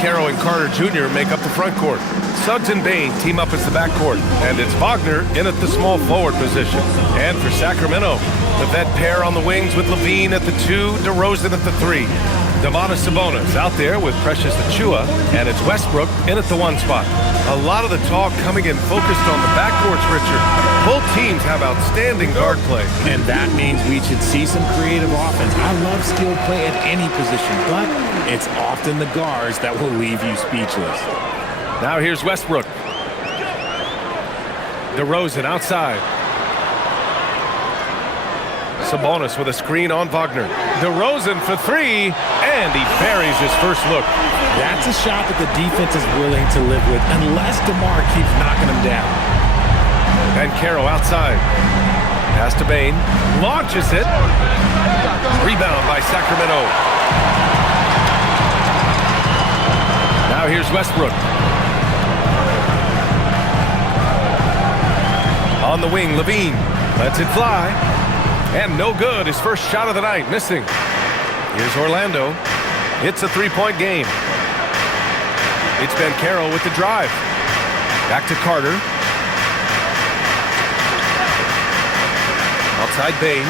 Banchero and Carter Jr. make up the front court. Suggs and Bane team up as the backcourt. And it's Wagner in at the small forward position. And for Sacramento, the vet pair on the wings with Levine at the 2, DeRozan at the 3. Domantas Sabonis out there with Precious Achiuwa, and it's Westbrook in at the 1 spot. A lot of the talk coming in focused on the backcourts, Richard. Both teams have outstanding guard play. And that means we should see some creative offense. I love skilled play at any position, but it's often the guards that will leave you speechless. Now here's Westbrook. DeRozan outside. Sabonis with a screen on Wagner. DeRozan for 3, and he buries his first look. That's a shot that the defense is willing to live with unless DeMar keeps knocking him down. Banchero outside. Pass to Bane. Launches it. Rebound by Sacramento. Now here's Westbrook. On the wing, Levine lets it fly. And no good. His first shot of the night, missing. Here's Orlando. It's a 3-point game. It's Banchero with the drive. Back to Carter. Outside Bane.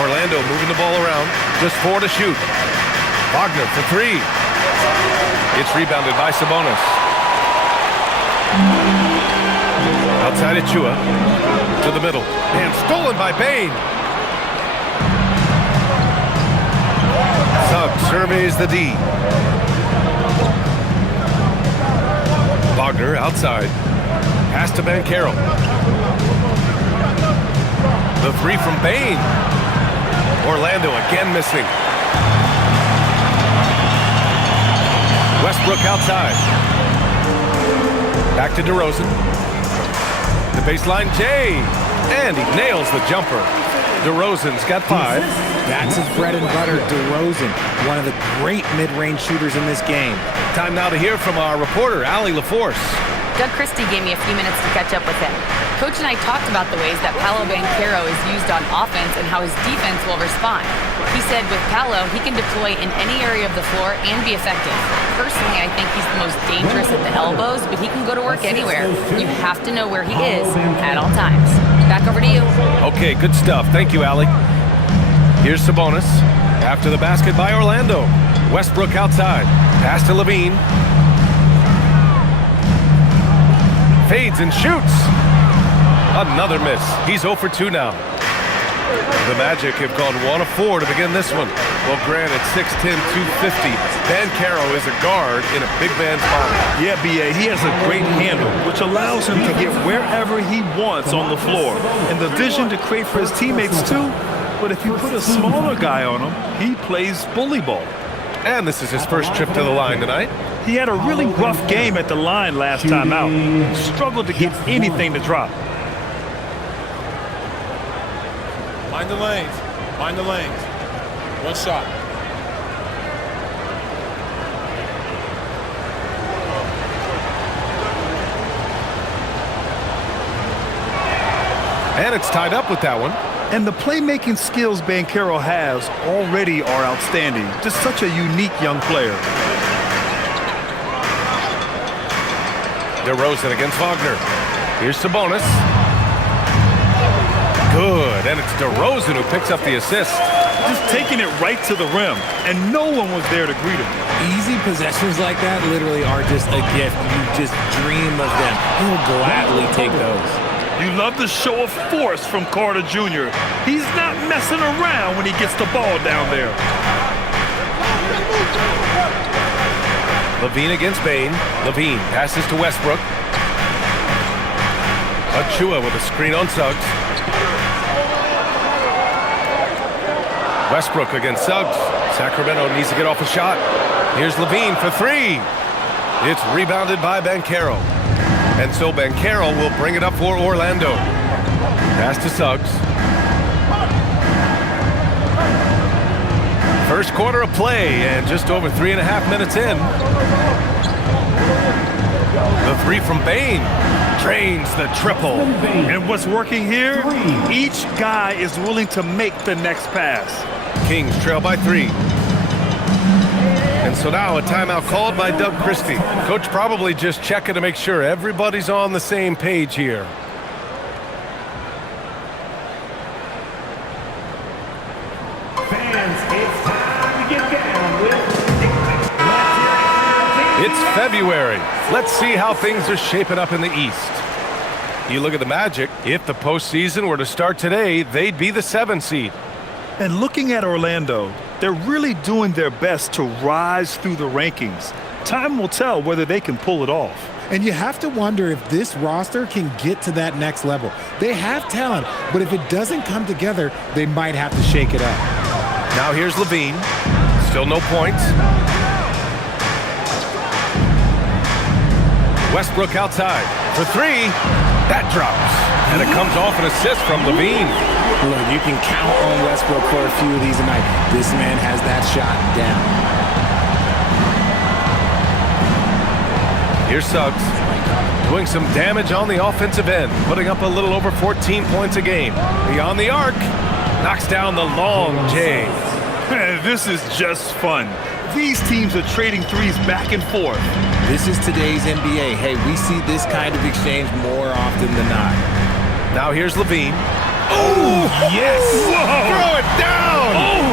Orlando moving the ball around. Just 4 to shoot. Wagner for 3. It's rebounded by Sabonis. Outside Achiuwa. To the middle. And stolen by Bane. Suggs surveys the D. Wagner outside. Pass to Banchero. The 3 from Bane. Orlando again missing. Westbrook outside. Back to DeRozan. The baseline J. And he nails the jumper. DeRozan's got 5. That's his bread and butter, DeRozan, one of the great mid-range shooters in this game. Time now to hear from our reporter, Allie LaForce. Doug Christie gave me a few minutes to catch up with him. Coach and I talked about the ways that Paolo Banchero is used on offense and how his defense will respond. He said with Paolo, he can deploy in any area of the floor and be effective. Personally, I think he's the most dangerous at the elbows, but he can go to work anywhere. You have to know where he is at all times. Back over to you. Okay, good stuff. Thank you, Allie. Here's Sabonis. After the basket by Orlando. Westbrook outside. Pass to Levine. Fades and shoots. Another miss. He's 0 for 2 now. The Magic have gone 1 of 4 to begin this one. Well, granted, 6'10", 250. Banchero is a guard in a big man's body. Yeah, B.A., he has a great handle, which allows him to get wherever he wants on the floor. And the vision to create for his teammates, too. But if you put a smaller guy on him, he plays bully ball. And this is his first trip to the line tonight. He had a really rough game at the line last time out. Struggled to get anything to drop. Mind the lanes. Mind the lanes. One shot. And it's tied up with that one. And the playmaking skills Banchero has already are outstanding. Just such a unique young player. DeRozan against Wagner. Here's Sabonis. Good, and it's DeRozan who picks up the assist. Just taking it right to the rim, and no one was there to greet him. Easy possessions like that literally are just a gift. You just dream of them. He'll gladly take those. You love the show of force from Carter Jr. He's not messing around when he gets the ball down there. Levine against Bane. Levine passes to Westbrook. Achiuwa with a screen on Suggs. Westbrook against Suggs. Sacramento needs to get off a shot. Here's Levine for 3. It's rebounded by Banchero. And so Banchero will bring it up for Orlando. Pass to Suggs. First quarter of play, and just over 3.5 minutes in. The 3 from Bane drains the triple. And what's working here? Each guy is willing to make the next pass. Kings trail by 3. And so now a timeout called by Doug Christie. Coach probably just checking to make sure everybody's on the same page here. Fans, it's time to get down with. It's February. Let's see how things are shaping up in the East. You look at the Magic. If the postseason were to start today, they'd be the 7th seed. And looking at Orlando, they're really doing their best to rise through the rankings. Time will tell whether they can pull it off. And you have to wonder if this roster can get to that next level. They have talent, but if it doesn't come together, they might have to shake it up. Now here's Levine. Still no points. Westbrook outside for 3. That drops. And it comes off an assist from Levine. Look, you can count on Westbrook for a few of these tonight. This man has that shot down. Here's Suggs doing some damage on the offensive end, putting up a little over 14 points a game. Beyond the arc, knocks down the long J. This is just fun. These teams are trading threes back and forth. This is today's NBA. Hey, we see this kind of exchange more often than not. Now here's Levine. Oh, yes! Whoa. Throw it down! Oh.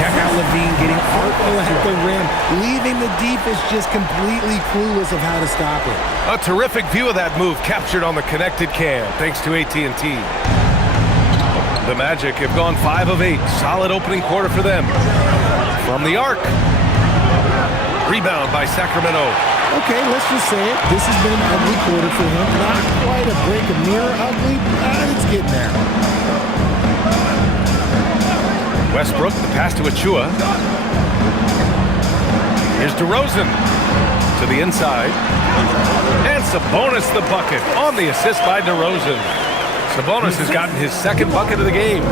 Check out Levine getting artful at the rim, leaving the defense just completely clueless of how to stop it. A terrific view of that move captured on the connected cam, thanks to AT&T. The Magic have gone 5 of 8. Solid opening quarter for them. From the arc. Rebound by Sacramento. Okay, let's just say it. This has been an ugly quarter for him. Not quite a break of mirror ugly, but it's getting there. Westbrook, the pass to Achua. Here's DeRozan to the inside. And Sabonis the bucket on the assist by DeRozan. Sabonis has gotten his 2nd bucket of the game.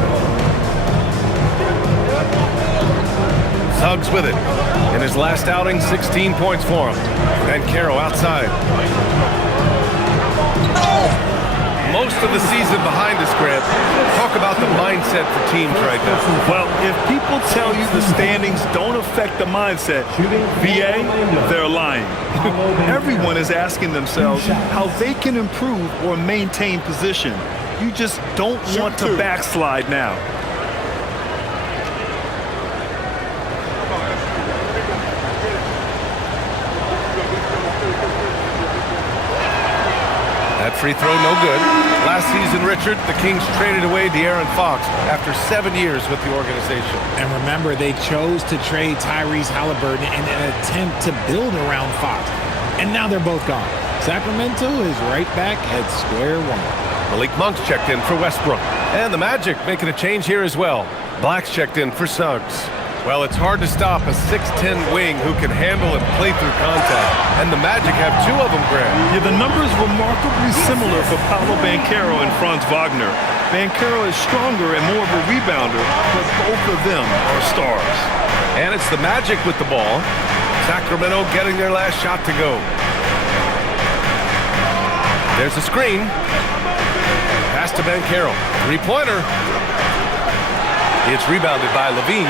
Suggs with it. In his last outing, 16 points for him. Banchero outside. Most of the season behind us, Grant. Talk about the mindset for teams right now. Well, if people tell you the standings don't affect the mindset, VA, they're lying. Everyone is asking themselves how they can improve or maintain position. You just don't want to backslide now. That free throw, no good. Last season, Richard, the Kings traded away De'Aaron Fox after 7 years with the organization. And remember, they chose to trade Tyrese Halliburton in an attempt to build around Fox. And now they're both gone. Sacramento is right back at square one. Malik Monk's checked in for Westbrook. And the Magic making a change here as well. Black's checked in for Suggs. Well, it's hard to stop a 6'10 wing who can handle and play through contact. And the Magic have 2 of them, Grant. Yeah, the numbers remarkably similar for Paolo Banchero and Franz Wagner. Banchero is stronger and more of a rebounder, but both of them are stars. And it's the Magic with the ball. Sacramento getting their last shot to go. There's a screen. Pass to Banchero. 3-pointer. It's rebounded by Levine.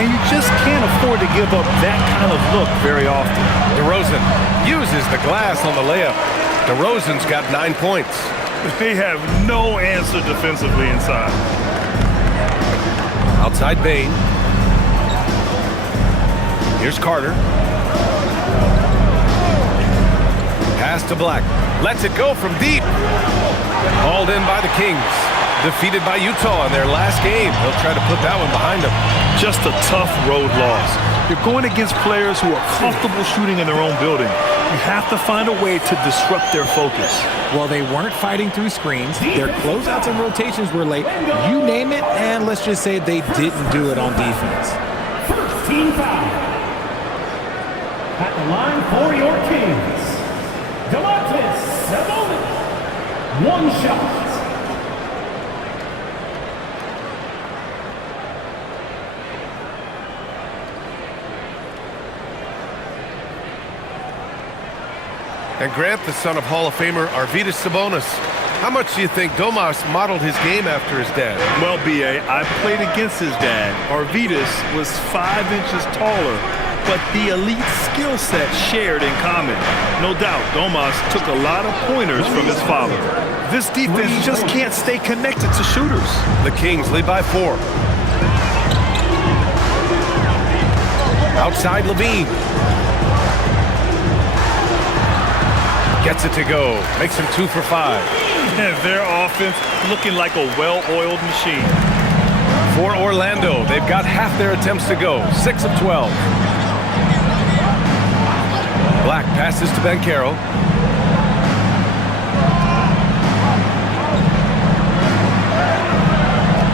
And you just can't afford to give up that kind of look very often. DeRozan uses the glass on the layup. DeRozan's got 9 points. They have no answer defensively inside. Outside Bane. Here's Carter. Pass to Black. Lets it go from deep. Hauled in by the Kings. Defeated by Utah in their last game. They'll try to put that one behind them. Just a tough road loss. You're going against players who are comfortable shooting in their own building. You have to find a way to disrupt their focus. Well, they weren't fighting through screens. Their closeouts and rotations were late. You name it, and let's just say they didn't do it on defense. First team foul. At the line for your Kings, Sabonis. 1 shot. And Grant, the son of Hall of Famer Arvydas Sabonis. How much do you think Domas modeled his game after his dad? Well, B.A., I played against his dad. Arvydas was 5 inches taller but the elite skill set shared in common. No doubt, Domas took a lot of pointers from his father. This defense just can't stay connected to shooters. The Kings lead by 4. Outside Levine. Gets it to go. Makes him 2 for 5. And their offense looking like a well-oiled machine. For Orlando, they've got half their attempts to go. 6 of 12. Black passes to Banchero.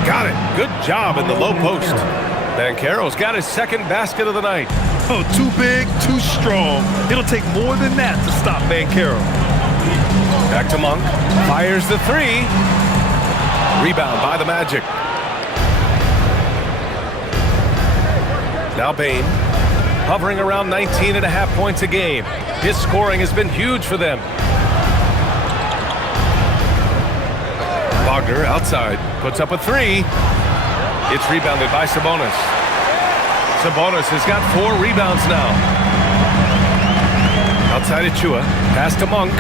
Got it. Good job in the low post. Banchero's got his second basket of the night. Oh, too big, too strong. It'll take more than that to stop Banchero. Back to Monk. Fires the 3. Rebound by the Magic. Now Bane. Hovering around 19.5 points a game. His scoring has been huge for them. Wagner outside. Puts up a 3. It's rebounded by Sabonis. Sabonis has got 4 rebounds now. Outside Achua. Pass to Monk.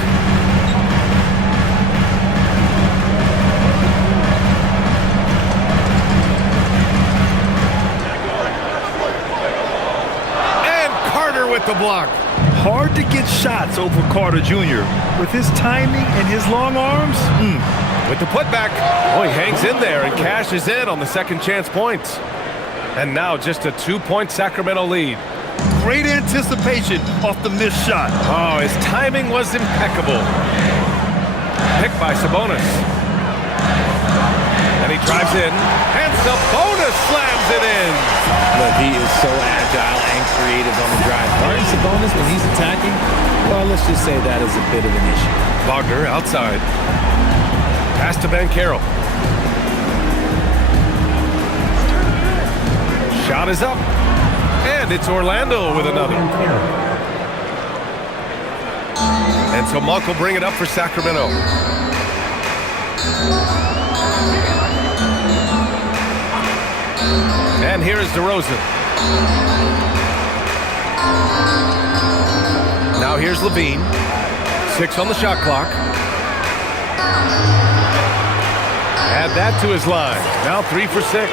And Carter with the block. Hard to get shots over Carter Jr. With his timing and his long arms. With the putback. Oh, he hangs in there and cashes in on the second chance points. And now just a 2-point Sacramento lead. Great anticipation off the missed shot. Oh, his timing was impeccable. Picked by Sabonis. And he drives in. And Sabonis slams it in. Look, he is so agile and creative on the drive. Martin Sabonis, when he's attacking, well, let's just say that is a bit of an issue. Wagner outside. Pass to Banchero. Shot is up. And it's Orlando with another. And so Monk will bring it up for Sacramento. And here is DeRozan. Now here's Levine. 6 on the shot clock. Add that to his line. Now 3 for 6.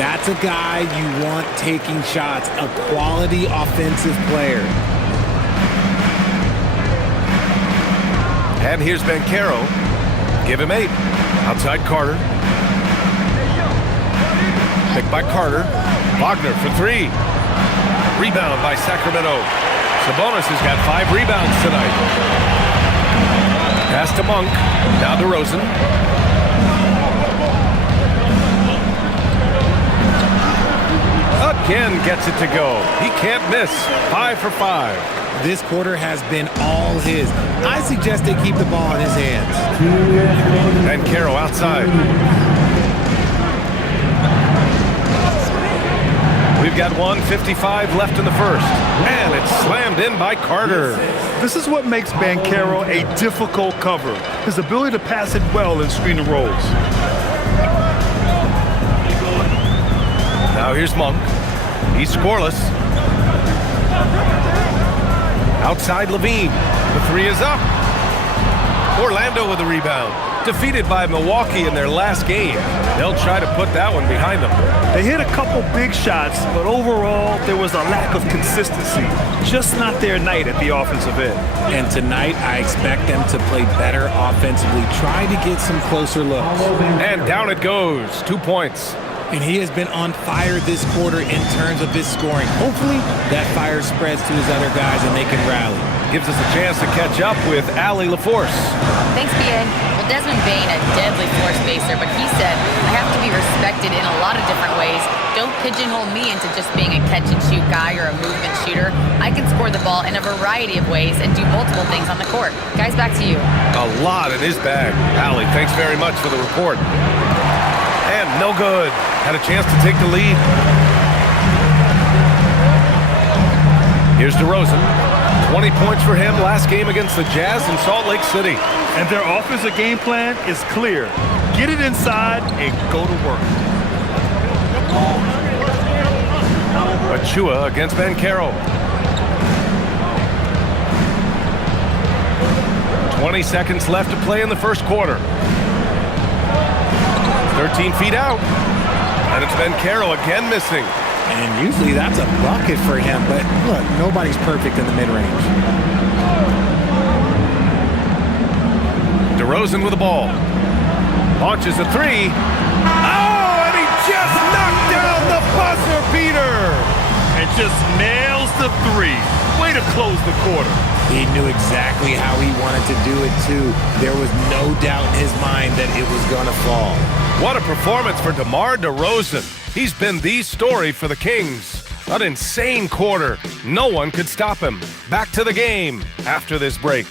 That's a guy you want taking shots, a quality offensive player. And here's Banchero. Give him 8. Outside Carter. Picked by Carter. Wagner for 3. Rebound by Sacramento. Sabonis has got 5 rebounds tonight. Pass to Monk. Now DeRozan. Again gets it to go. He can't miss. 5 for 5. This quarter has been all his. I suggest they keep the ball in his hands. Banchero outside. We've got 1:55 left in the first. And it's slammed in by Carter. This is what makes Banchero a difficult cover. His ability to pass it well in screen and rolls. Now here's Monk. He's scoreless. Outside Levine. The 3 is up. Orlando with the rebound. Defeated by Milwaukee in their last game. They'll try to put that one behind them. They hit a couple big shots, but overall, there was a lack of consistency. Just not their night at the offensive end. And tonight, I expect them to play better offensively. Try to get some closer looks. And down it goes. 2 points. And he has been on fire this quarter in terms of his scoring. Hopefully, that fire spreads to his other guys and they can rally. Gives us a chance to catch up with Allie LaForce. Thanks, BA. Well, Desmond Bane, a deadly floor spacer, but he said, I have to be respected in a lot of different ways. Don't pigeonhole me into just being a catch-and-shoot guy or a movement shooter. I can score the ball in a variety of ways and do multiple things on the court. Guys, back to you. A lot in his bag. Allie, thanks very much for the report. And no good. Had a chance to take the lead. Here's DeRozan. 20 points for him last game against the Jazz in Salt Lake City. And their offensive game plan is clear. Get it inside and go to work. Achua against Banchero. 20 seconds left to play in the first quarter. 13 feet out. And it's Banchero again missing. And usually that's a bucket for him, but look, nobody's perfect in the mid-range. DeRozan with the ball. Launches a three. Oh, and he just knocked down the buzzer beater. And just nails the three. Way to close the quarter. He knew exactly how he wanted to do it, too. There was no doubt in his mind that it was going to fall. What a performance for DeMar DeRozan. He's been the story for the Kings. An insane quarter. No one could stop him. Back to the game after this break.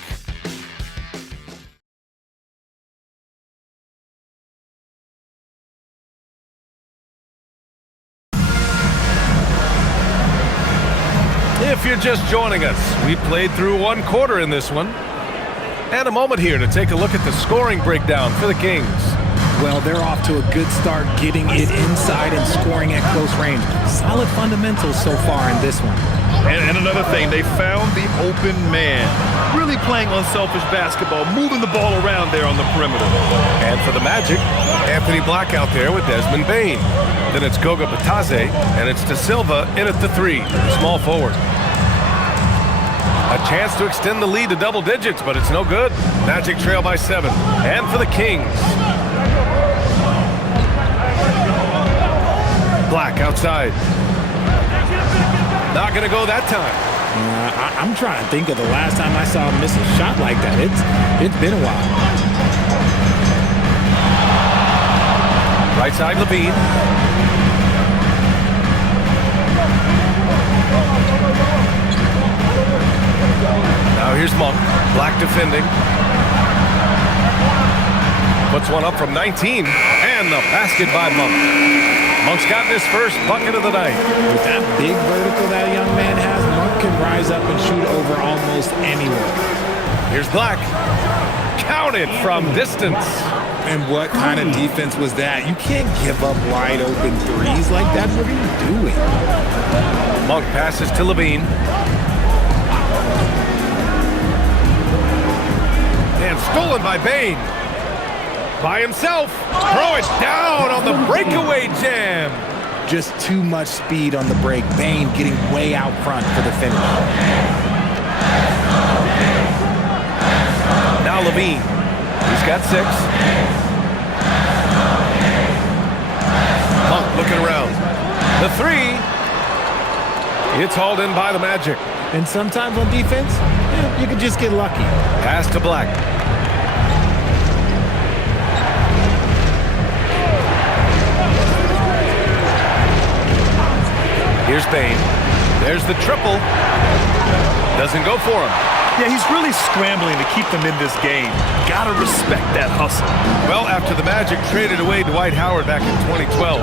If you're just joining us, we played through one quarter in this one. And a moment here to take a look at the scoring breakdown for the Kings. Well, they're off to a good start getting it inside and scoring at close range. Solid fundamentals so far in this one. And another thing, they found the open man. Really playing unselfish basketball, moving the ball around there on the perimeter. And for the Magic, Anthony Black out there with Desmond Bane. Then it's Goga Batadze, and it's De Silva in at the three, small forward. A chance to extend the lead to double digits, but it's no good. Magic trail by 7. And for the Kings, Black outside. Not going to go that time. I'm trying to think of the last time I saw him miss a shot like that. It's been a while. Right side, Levine. Now here's Monk. Black defending. Puts one up from 19. And the basket by Monk. Monk's got his first bucket of the night. With that big vertical that young man has, Monk can rise up and shoot over almost anywhere. Here's Black. Counted from distance. And what kind of defense was that? You can't give up wide open threes like that. What are you doing? Monk passes to Levine. And stolen by Bane. By himself. Throw it down on the breakaway jam. Just too much speed on the break. Bane getting way out front for the finish. Now Levine. He's got 6. Monk looking around. The 3. It's hauled in by the Magic. And sometimes on defense, you can just get lucky. Pass to Black. Here's Bane. There's the triple. Doesn't go for him. Yeah, he's really scrambling to keep them in this game. Gotta respect that hustle. Well, after the Magic traded away Dwight Howard back in 2012,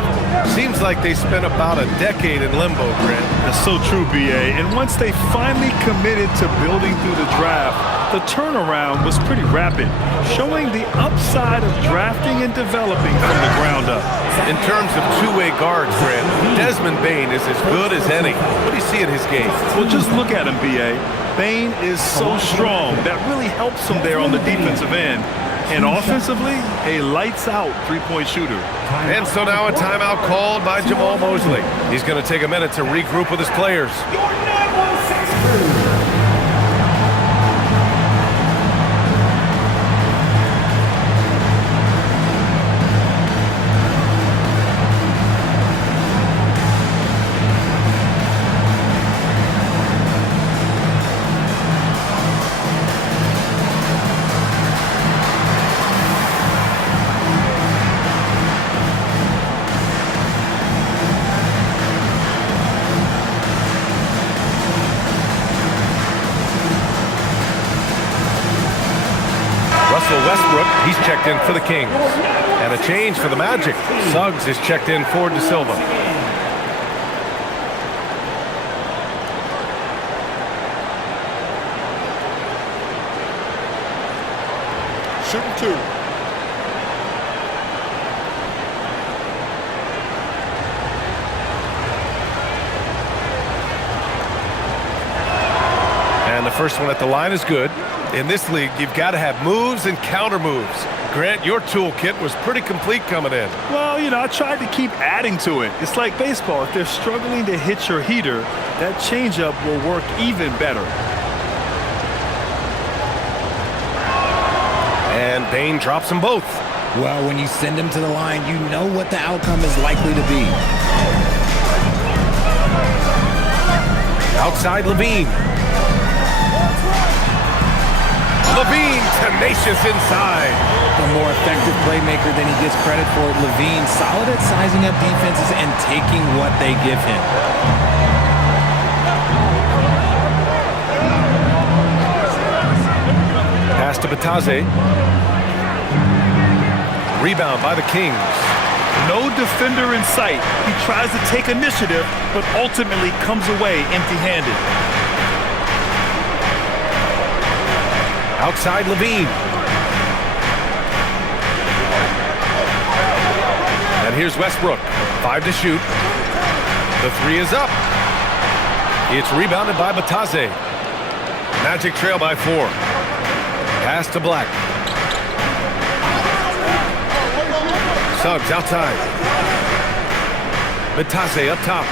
seems like they spent about a decade in limbo, Grant. That's so true, B.A. And once they finally committed to building through the draft, the turnaround was pretty rapid, showing the upside of drafting and developing from the ground up. In terms of two-way guards, Grant, Desmond Bane is as good as any. What do you see in his game? Well, just look at him, B.A. Bane is so strong. That really helps him there on the defensive end. And offensively, a lights-out three-point shooter. And so now a timeout called by Jamal Mosley. He's going to take a minute to regroup with his players. Your 916 crew. Westbrook, he's checked in for the Kings. And a change for the Magic. Suggs is checked in for De Silva. Shooting 2. And the first one at the line is good. In this league, you've got to have moves and counter moves. Grant, your toolkit was pretty complete coming in. Well, I tried to keep adding to it. It's like baseball. If they're struggling to hit your heater, that changeup will work even better. And Bane drops them both. Well, when you send them to the line, you know what the outcome is likely to be. Outside Levine. Levine tenacious inside. A more effective playmaker than he gets credit for. Levine solid at sizing up defenses and taking what they give him. Pass to Batase. Rebound by the Kings. No defender in sight. He tries to take initiative, but ultimately comes away empty-handed. Outside Levine. And here's Westbrook. 5 to shoot. The 3 is up. It's rebounded by Batase. Magic trail by 4. Pass to Black. Suggs outside. Batase up top.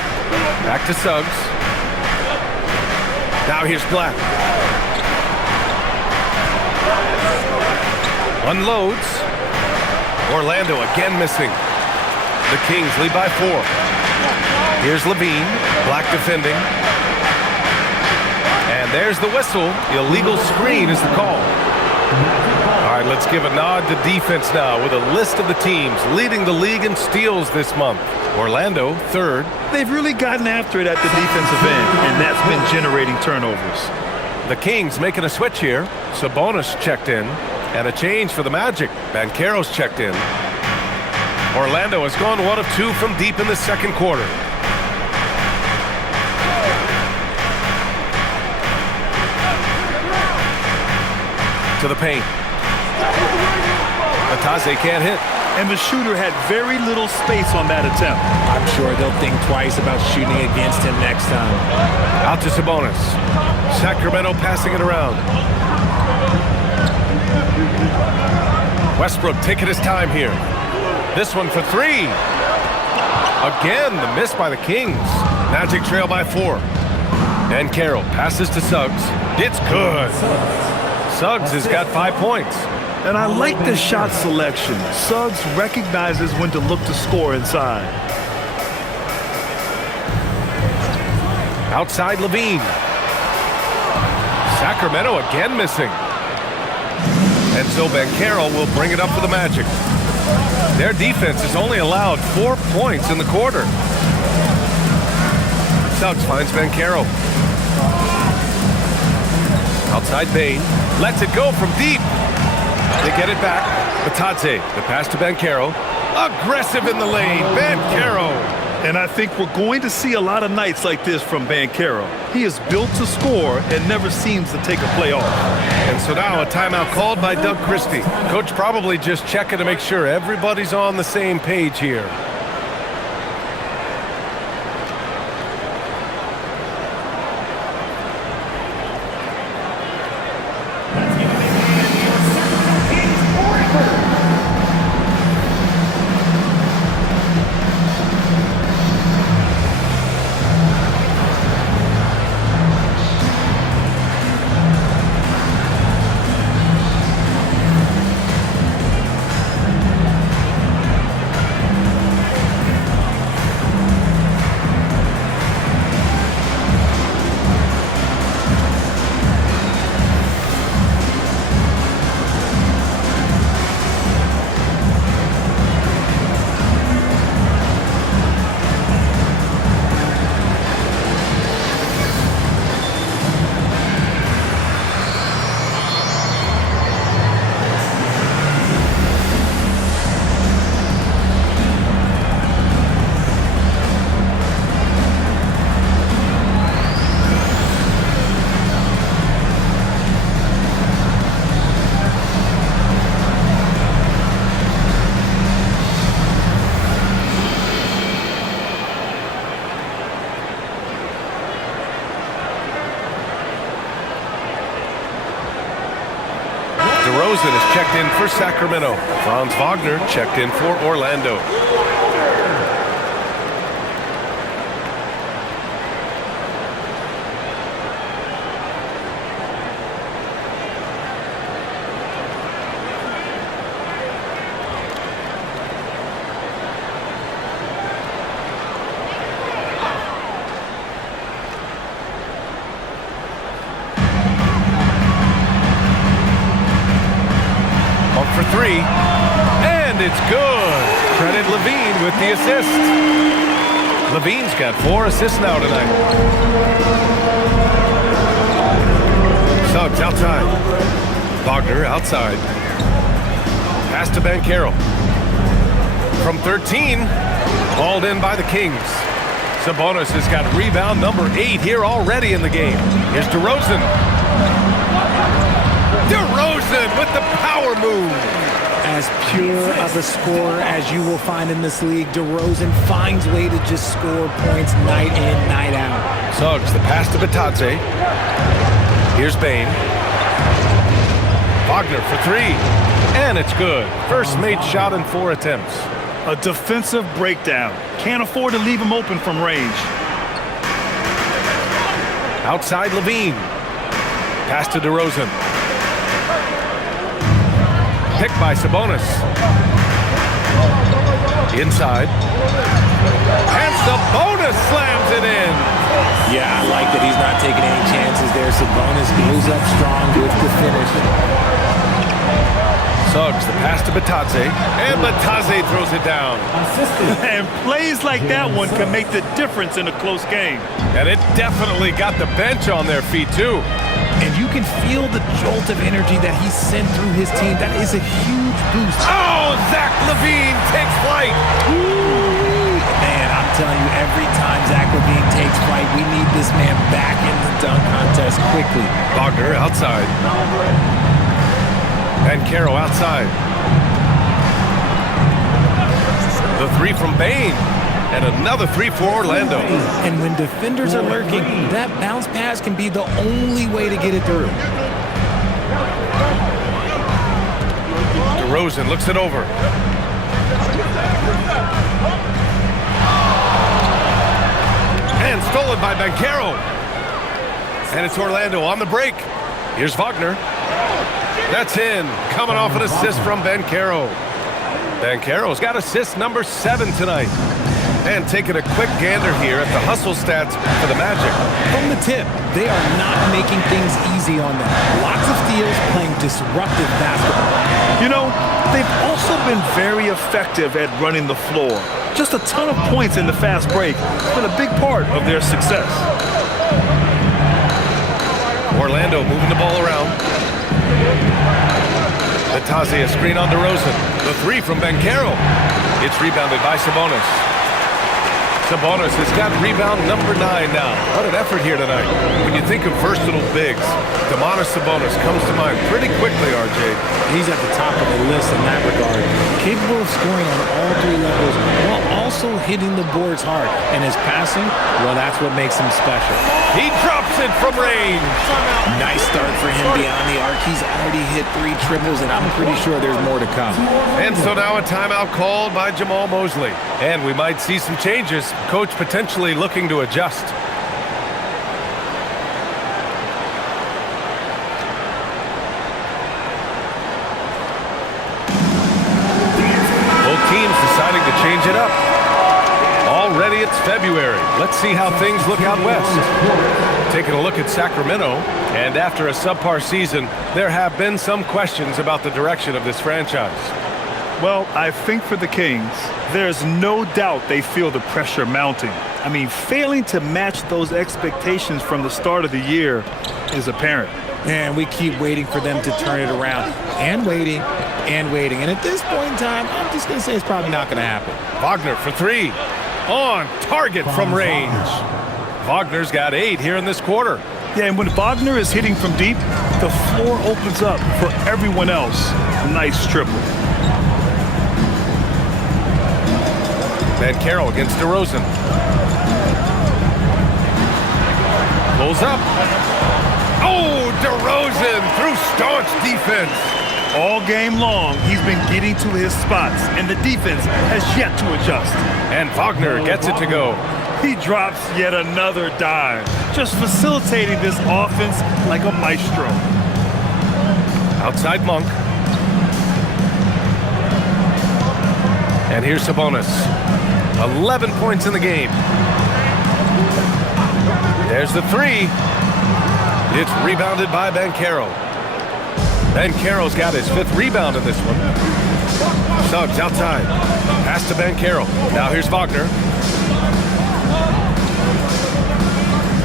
Back to Suggs. Now here's Black. Unloads. Orlando again missing. The Kings lead by 4. Here's Levine. Black defending. And there's the whistle. Illegal screen is the call. All right, let's give a nod to defense now with a list of the teams leading the league in steals this month. Orlando, 3rd. They've really gotten after it at the defensive end, and that's been generating turnovers. The Kings making a switch here. Sabonis checked in. And a change for the Magic. Banchero's checked in. Orlando has gone 1 of 2 from deep in the second quarter. To the paint. Batase can't hit. And the shooter had very little space on that attempt. I'm sure they'll think twice about shooting against him next time. Out to Sabonis. Sacramento passing it around. Westbrook taking his time here. This one for 3. Again, the miss by the Kings. Magic trail by 4. And Carroll passes to Suggs. It's good. Suggs has got 5 points. And I like the shot selection. Suggs recognizes when to look to score inside. Outside Levine. Sacramento again missing. And so Banchero will bring it up for the Magic. Their defense has only allowed 4 points in the quarter. Suggs finds Banchero. Outside Bane. Lets it go from deep. They get it back. Batase, the pass to Banchero. Aggressive in the lane. Banchero. And I think we're going to see a lot of nights like this from Banchero. He is built to score and never seems to take a play off. And so now a timeout called by Doug Christie. Coach probably just checking to make sure everybody's on the same page here. DeRozan is checked in for Sacramento. Franz Wagner checked in for Orlando. For three, and it's good. Credit Levine with the assist. Levine's got 4 assists now tonight. Suggs outside. Wagner outside. Pass to Banchero. From 13, hauled in by the Kings. Sabonis has got rebound number 8 here already in the game. Here's DeRozan. DeRozan with the power move. As pure of a scorer as you will find in this league, DeRozan finds way to just score points night in, night out. Suggs, the pass to Batadze. Here's Bane. Wagner for 3, and it's good. First made shot in 4 attempts. A defensive breakdown. Can't afford to leave him open from range. Outside Levine. Pass to DeRozan. Picked by Sabonis. Inside. And Sabonis slams it in. Yeah, I like that he's not taking any chances there. Sabonis goes up strong with the finish. Suggs, the pass to Batadze. And Batadze throws it down. And plays like that one can make the difference in a close game. And it definitely got the bench on their feet, too. And you can feel the jolt of energy that he sent through his team. That is a huge boost. Oh, Zach LaVine takes flight. Ooh, man, I'm telling you, every time Zach LaVine takes flight, we need this man back in the dunk contest quickly. Wagner outside. And Caro outside. The 3 from Bane. And another 3 for Orlando. And when defenders are lurking, that bounce pass can be the only way to get it through. DeRozan looks it over. And stolen by Banchero. And it's Orlando on the break. Here's Wagner. That's in. Coming off an assist from Banchero. Banchero's got assist number 7 tonight. And taking a quick gander here at the hustle stats for the Magic. From the tip, they are not making things easy on them. Lots of steals, playing disruptive basketball. You know, they've also been very effective at running the floor. Just a ton of points in the fast break. It's been a big part of their success. Orlando moving the ball around. Batadze a screen on DeRozan. The 3 from Banchero. It's rebounded by Sabonis. Sabonis has got rebound number 9 now. What an effort here tonight. When you think of versatile bigs, Domantas Sabonis comes to mind pretty quickly, RJ. He's at the top of the list in that regard. Capable of scoring on all 3 levels while also hitting the boards hard. And his passing, well, that's what makes him special. He drops it from range. Nice start for him beyond the arc. He's already hit 3 triples, and I'm pretty sure there's more to come. And so now a timeout called by Jamal Mosley. And we might see some changes. Coach potentially looking to adjust. Both teams deciding to change it up. Already it's February. Let's see how things look out west. Taking a look at Sacramento, and after a subpar season, there have been some questions about the direction of this franchise. Well, I think for the Kings, there's no doubt they feel the pressure mounting. I mean, failing to match those expectations from the start of the year is apparent. And we keep waiting for them to turn it around. And waiting, and waiting. And at this point in time, I'm just going to say it's probably not going to happen. Wagner for 3. On target from range. Wagner's got 8 here in this quarter. Yeah, and when Wagner is hitting from deep, the floor opens up for everyone else. Nice triple. Banchero against DeRozan. Pulls up. Oh, DeRozan through staunch defense. All game long, he's been getting to his spots, and the defense has yet to adjust. And Wagner gets it to go. He drops yet another dime, just facilitating this offense like a maestro. Outside Monk. And here's Sabonis. 11 points in the game. There's the three. It's rebounded by Banchero. Banchero's got his 5th rebound in this one. Suggs outside. Pass to Banchero. Now here's Wagner.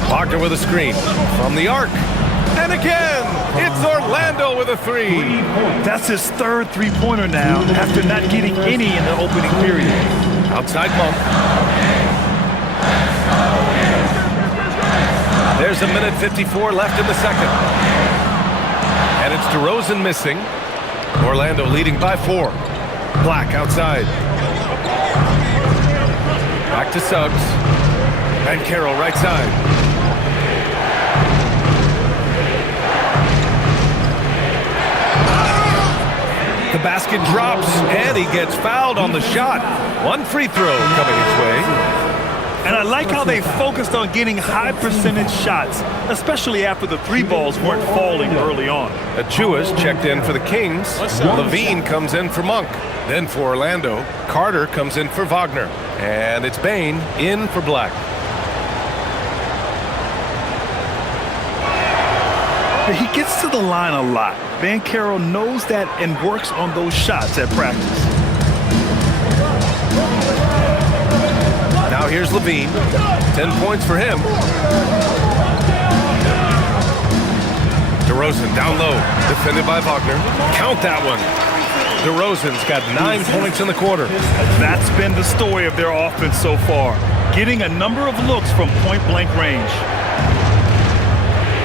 Wagner with a screen from the arc. And again, it's Orlando with a 3. That's his 3rd three-pointer now after not getting any in the opening period. Outside Monk. There's 1:54 left in the second. And it's DeRozan missing. Orlando leading by 4. Black outside. Back to Suggs. Banchero right side. The basket drops, and he gets fouled on the shot. 1 free throw coming his way. And I like how they focused on getting high percentage shots, especially after the 3 balls weren't falling early on. Achua's checked in for the Kings. Levine comes in for Monk. Then for Orlando, Carter comes in for Wagner. And it's Bane in for Black. He gets to the line a lot. Banchero knows that and works on those shots at practice. Now here's Levine. 10 points for him. DeRozan down low. Defended by Wagner. Count that one. DeRozan's got 9 points in the quarter. That's been the story of their offense so far. Getting a number of looks from point-blank range.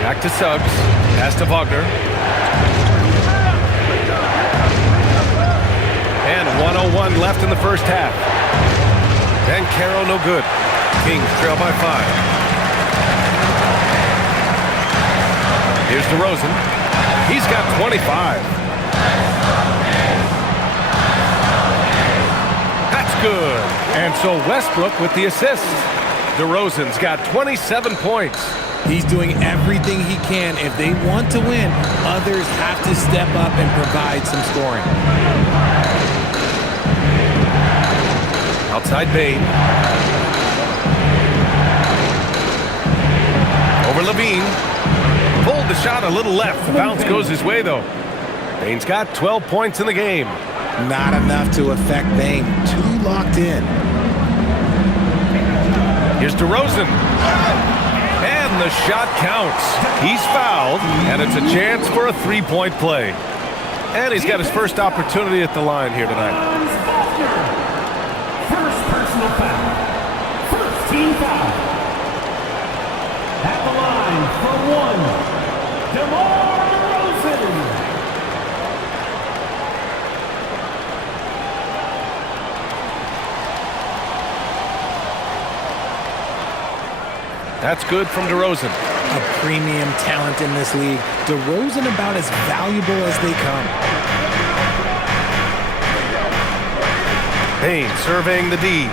Back to Suggs. Pass to Wagner. And 1:01 left in the first half. Banchero no good. Kings trail by 5. Here's DeRozan. He's got 25. That's good. And so Westbrook with the assist. DeRozan's got 27 points. He's doing everything he can. If they want to win, others have to step up and provide some scoring. Outside Bane. Over Levine. Pulled the shot a little left. The bounce goes his way, though. Bane's got 12 points in the game. Not enough to affect Bane. Too locked in. Here's DeRozan. And the shot counts. He's fouled, and it's a chance for a 3-point play. And he's got his first opportunity at the line here tonight. First personal foul. First team foul. At the line for 1, DeMar DeRozan. That's good from DeRozan. A premium talent in this league. DeRozan about as valuable as they come. Bane surveying the D.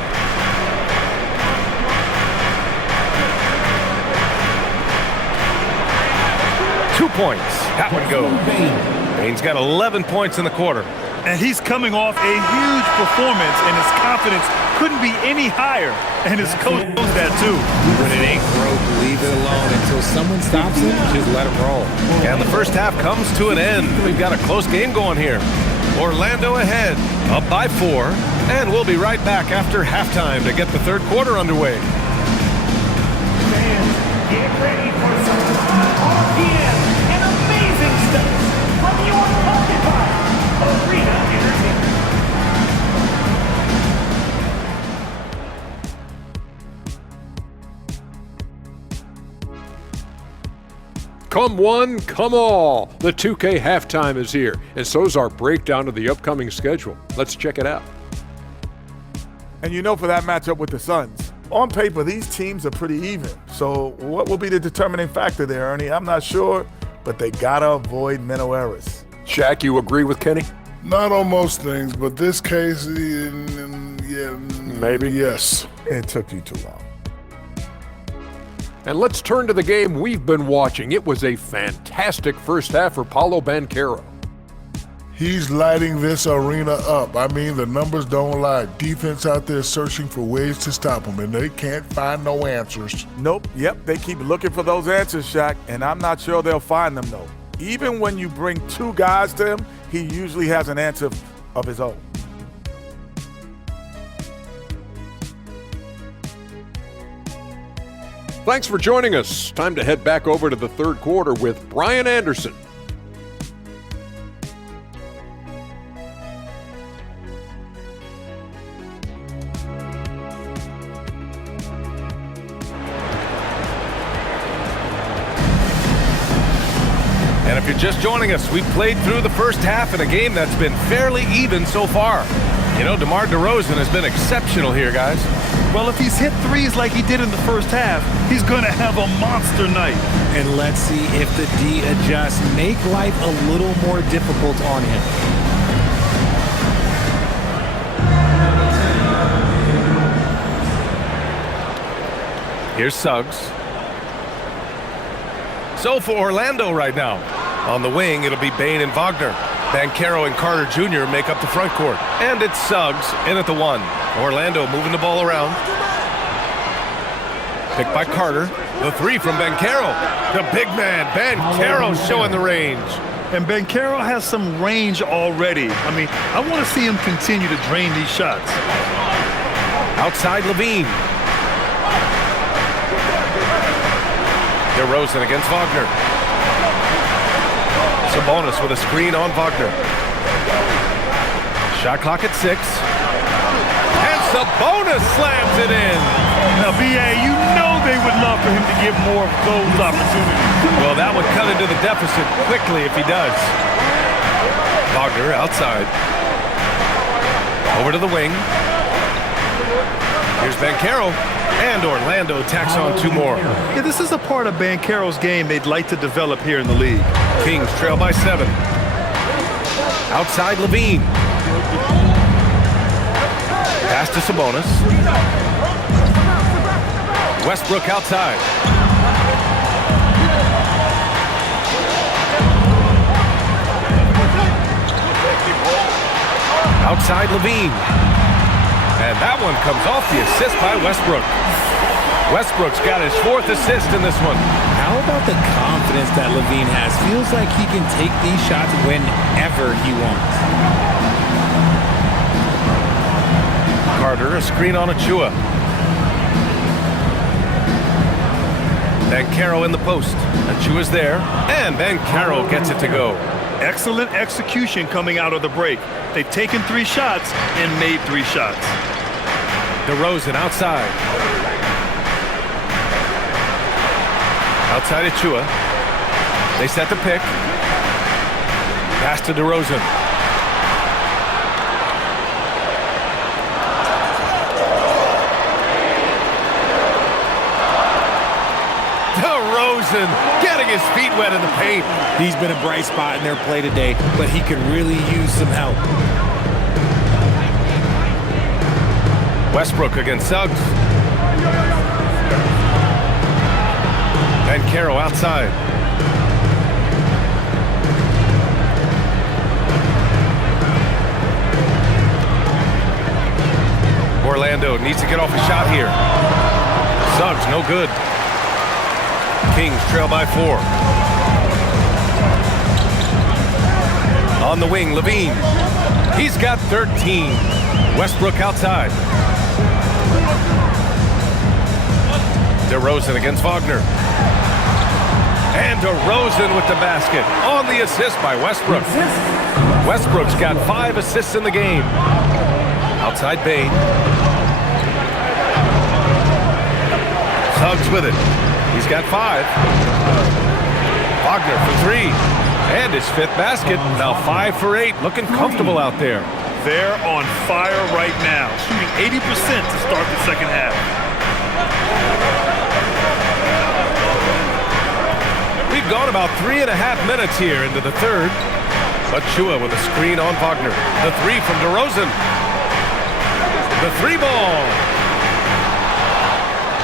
Two points. That one goes. Bane's got 11 points in the quarter. And he's coming off a huge performance, and his confidence couldn't be any higher. And his coach knows that too. When it ain't broke, leave it alone. Until someone stops it, just let him roll. And the first half comes to an end. We've got a close game going here. Orlando ahead, up by 4. And we'll be right back after halftime to get the third quarter underway. Fans, get ready for some RPM and amazing stunts from your occupied Arena Entertainment. Come one, come all. The 2K halftime is here, and so's our breakdown of the upcoming schedule. Let's check it out. And you know, for that matchup with the Suns, on paper, these teams are pretty even. So what will be the determining factor there, Ernie? I'm not sure, but they gotta avoid mental errors. Shaq, you agree with Kenny? Not on most things, but this case, Maybe. Yes. It took you too long. And let's turn to the game we've been watching. It was a fantastic first half for Paolo Banchero. He's lighting this arena up. I mean, the numbers don't lie. Defense out there searching for ways to stop him, and they can't find no answers. Nope. Yep. They keep looking for those answers, Shaq, and I'm not sure they'll find them, though. Even when you bring two guys to him, he usually has an answer of his own. Thanks for joining us. Time to head back over to the third quarter with Brian Anderson. And if you're just joining us, we've played through the first half in a game that's been fairly even so far. You know, DeMar DeRozan has been exceptional here, guys. Well, if he's hit threes like he did in the first half, he's going to have a monster night. And let's see if the D adjusts, make life a little more difficult on him. Here's Suggs. So for Orlando right now, on the wing, it'll be Bane and Wagner. Banchero and Carter Jr. make up the front court. And it's Suggs in at the 1. Orlando moving the ball around. Picked by Carter. The 3 from Banchero. The big man, Banchero, showing the range. And Banchero has some range already. I mean, I want to see him continue to drain these shots. Outside Levine. DeRozan against Wagner. Sabonis with a screen on Wagner. Shot clock at 6. And Sabonis slams it in. Now, B.A., you know they would love for him to get more of those opportunities. Well, that would cut into the deficit quickly if he does. Wagner outside. Over to the wing. Here's Banchero. And Orlando tacks on 2 more. Yeah, this is a part of Banchero's game they'd like to develop here in the league. Kings trail by 7. Outside Levine. Pass to Sabonis. Westbrook outside. Outside Levine. And that one comes off the assist by Westbrook. Westbrook's got his 4th assist in this one. How about the confidence that Levine has? Feels like he can take these shots whenever he wants. Carter, a screen on Achua. Banchero in the post. Achua's there, and Banchero gets it to go. Excellent execution coming out of the break. They've taken 3 shots and made 3 shots. DeRozan outside. Outside Achua. They set the pick. Pass to DeRozan. DeRozan getting his feet wet in the paint. He's been a bright spot in their play today, but he could really use some help. Westbrook against Suggs. Banchero outside. Orlando needs to get off a shot here. Suggs, no good. Kings trail by 4. On the wing, Levine. He's got 13. Westbrook outside. DeRozan against Wagner. And DeRozan with the basket on the assist by Westbrook. Westbrook's got 5 assists in the game. Outside Bane. Suggs with it. He's got 5. Wagner for 3. And his 5th basket. Now 5 for 8. Looking comfortable out there. They're on fire right now, shooting 80% to start the second half. We've gone about 3.5 minutes here into the third. Achua with a screen on Wagner. The three from DeRozan. The three ball.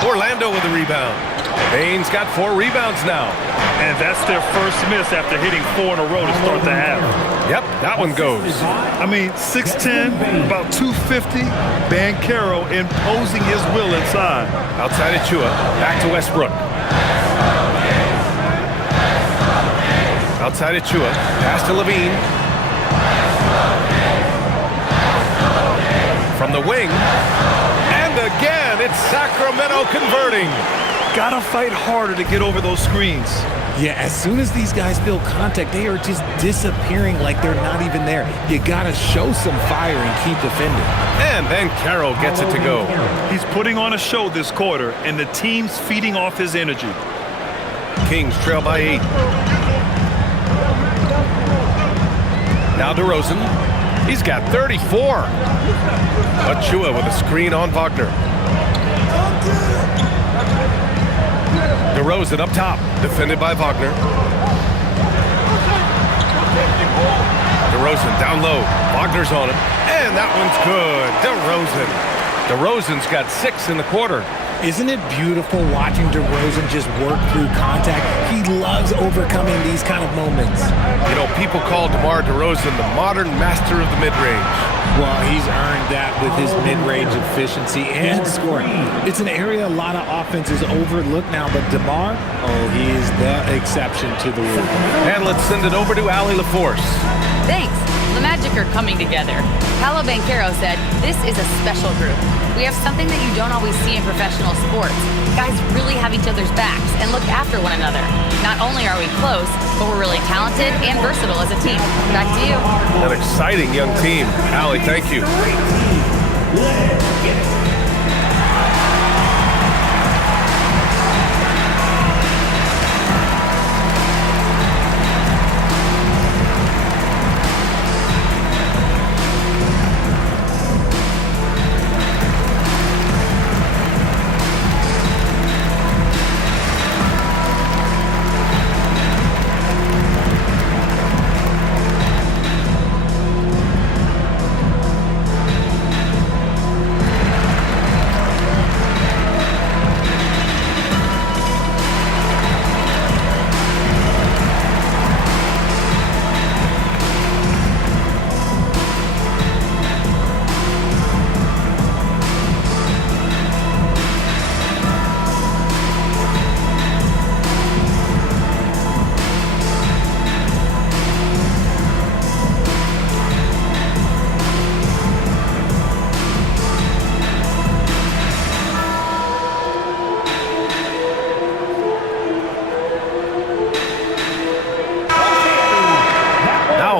Orlando with the rebound. Bane's got 4 rebounds now. And that's their first miss after hitting 4 in a row to start the half. Yep, that one goes. I mean, 6'10", about 250. Banchero imposing his will inside. Outside Achua, back to Westbrook. Outside Achua, pass to Levine. From the wing. And again, it's Sacramento converting. Gotta fight harder to get over those screens. Yeah, as soon as these guys feel contact, they are just disappearing like they're not even there. You gotta show some fire and keep defending. And then Carroll gets it to go. He's putting on a show this quarter, and the team's feeding off his energy. Kings trail by 8. Now DeRozan. He's got 34. Achua with a screen on Wagner. DeRozan up top, defended by Wagner. DeRozan down low. Wagner's on him. And that one's good. DeRozan's got 6 in the quarter. Isn't it beautiful watching DeRozan just work through contact? He loves overcoming these kind of moments. You know, people call DeMar DeRozan the modern master of the mid-range. Well, he's earned that with his mid-range efficiency and scoring. It's an area a lot of offenses overlook now, but DeMar, he is the exception to the rule. And let's send it over to Allie LaForce. Thanks. The Magic are coming together. Paolo Banchero said, "This is a special group. We have something that you don't always see in professional sports. Guys really have each other's backs and look after one another. Not only are we close, but we're really talented and versatile as a team." Back to you. An exciting young team. Allie, thank you. Let's get it.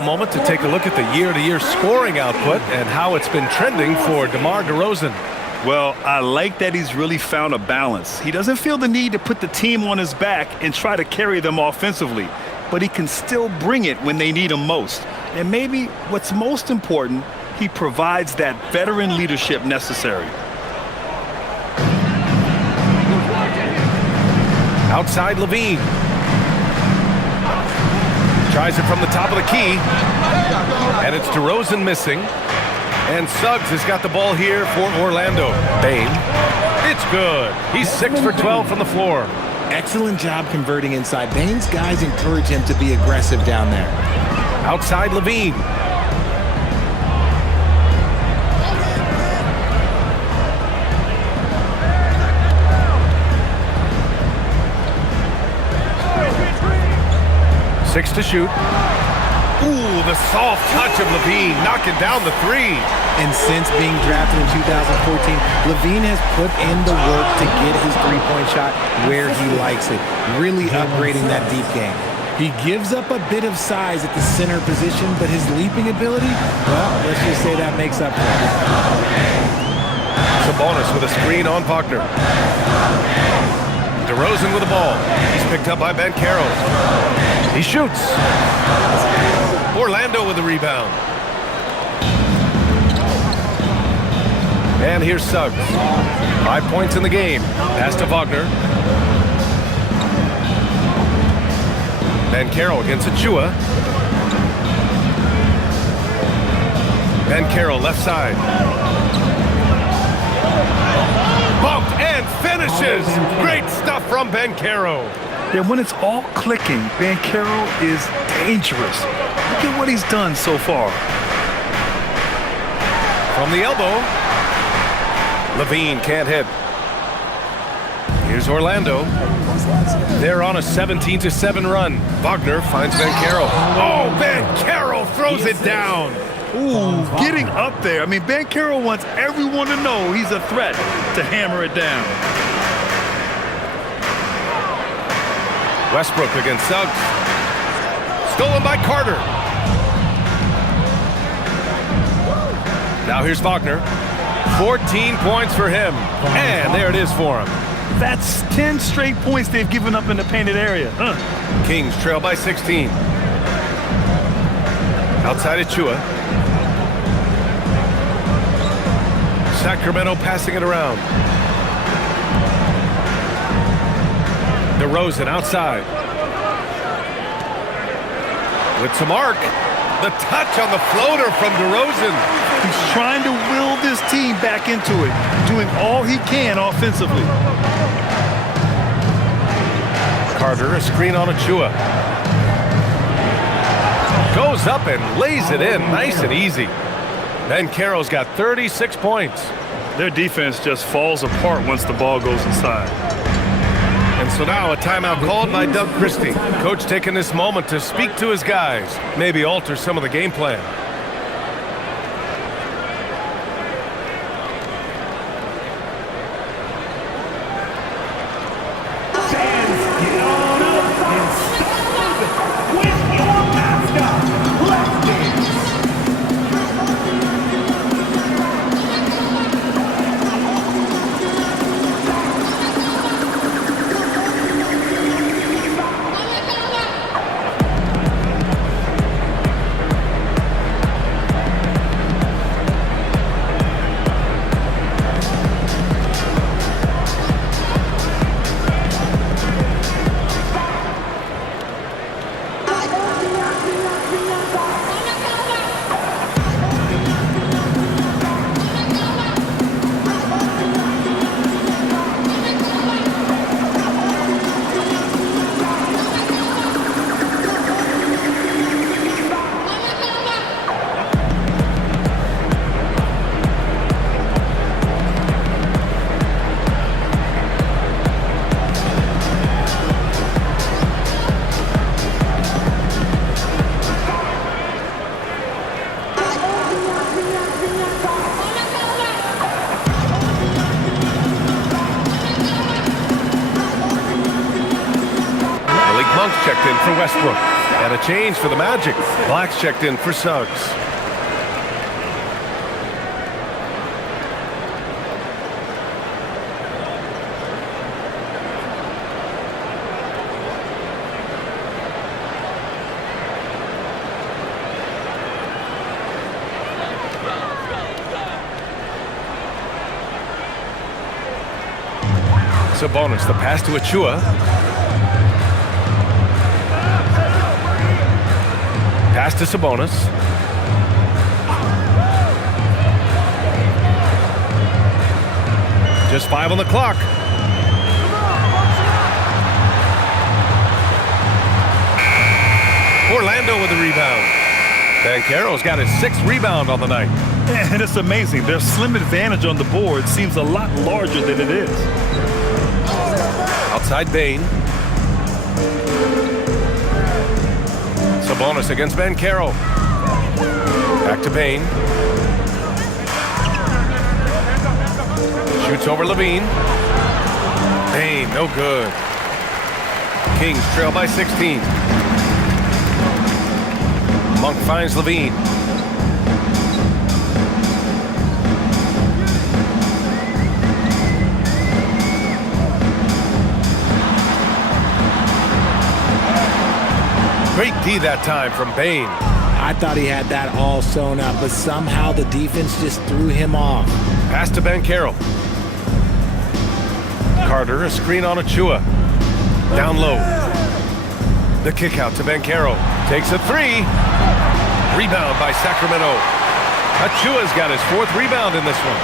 Moment to take a look at the year-to-year scoring output and how it's been trending for DeMar DeRozan. Well, I like that he's really found a balance. He doesn't feel the need to put the team on his back and try to carry them offensively, but he can still bring it when they need him most. And maybe what's most important, he provides that veteran leadership necessary. Outside Levine. Tries it from the top of the key. And it's DeRozan missing. And Suggs has got the ball here for Orlando. Bane. It's good. He's 6 for 12 from the floor. Excellent job converting inside. Bane's guys encourage him to be aggressive down there. Outside Levine. Six to shoot. Ooh, the soft touch of Levine, knocking down the three. And since being drafted in 2014, Levine has put in the work to get his three-point shot where he likes it, really upgrading that deep game. He gives up a bit of size at the center position, but his leaping ability, well, let's just say that makes up for it. Sabonis with a screen on Wagner. DeRozan with the ball. He's picked up by Banchero. He shoots. Orlando with the rebound. And here's Suggs. 5 points in the game. Pass to Wagner. Banchero against Achua. Banchero left side. Bumped and finishes. Great stuff from Banchero. Yeah, when it's all clicking, Banchero is dangerous. Look at what he's done so far. From the elbow. Levine can't hit. Here's Orlando. They're on a 17-7 run. Wagner finds Banchero. Oh, Banchero throws it down. Ooh, getting up there. I mean, Banchero wants everyone to know he's a threat to hammer it down. Westbrook against Suggs. Stolen by Carter. Now here's Wagner. 14 points for him. And there it is for him. That's 10 straight points they've given up in the painted area. Kings trail by 16. Outside Achua. Sacramento passing it around. DeRozan outside. With some arc. The touch on the floater from DeRozan. He's trying to will this team back into it, doing all he can offensively. Carter, a screen on Achua. Goes up and lays it in, nice and easy. Banchero's got 36 points. Their defense just falls apart once the ball goes inside. And so now a timeout called by Doug Christie. Coach taking this moment to speak to his guys, maybe alter some of the game plan. Checked in for Westbrook. And a change for the Magic. Black's checked in for Suggs. Sabonis, the pass to Achua. Pass to Sabonis. Just 5 on the clock. Orlando with the rebound. Banchero's got his 6th rebound on the night. And it's amazing. Their slim advantage on the board seems a lot larger than it is. Outside Bane. Sabonis against Banchero. Back to Bane. Shoots over Levine. Bane, no good. Kings trail by 16. Monk finds Levine. Great D that time from Bane. I thought he had that all sewn up, but somehow the defense just threw him off. Pass to Banchero. Carter, a screen on Achua. Down low. The kick out to Banchero. Takes a 3. Rebound by Sacramento. Achua's got his 4th rebound in this one.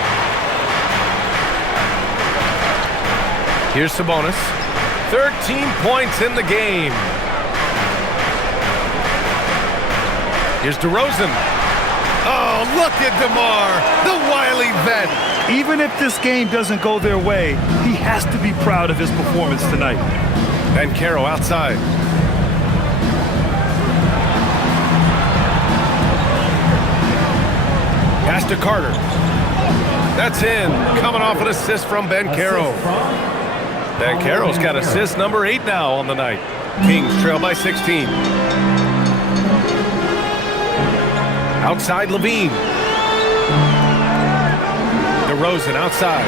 Here's Sabonis. 13 points in the game. Here's DeRozan. Oh, look at DeMar, the wily vet. Even if this game doesn't go their way, he has to be proud of his performance tonight. Banchero outside. Pass to Carter. That's in. Coming off an assist from Banchero. Banchero's got assist number 8 now on the night. Kings trail by 16. Outside Levine. DeRozan outside.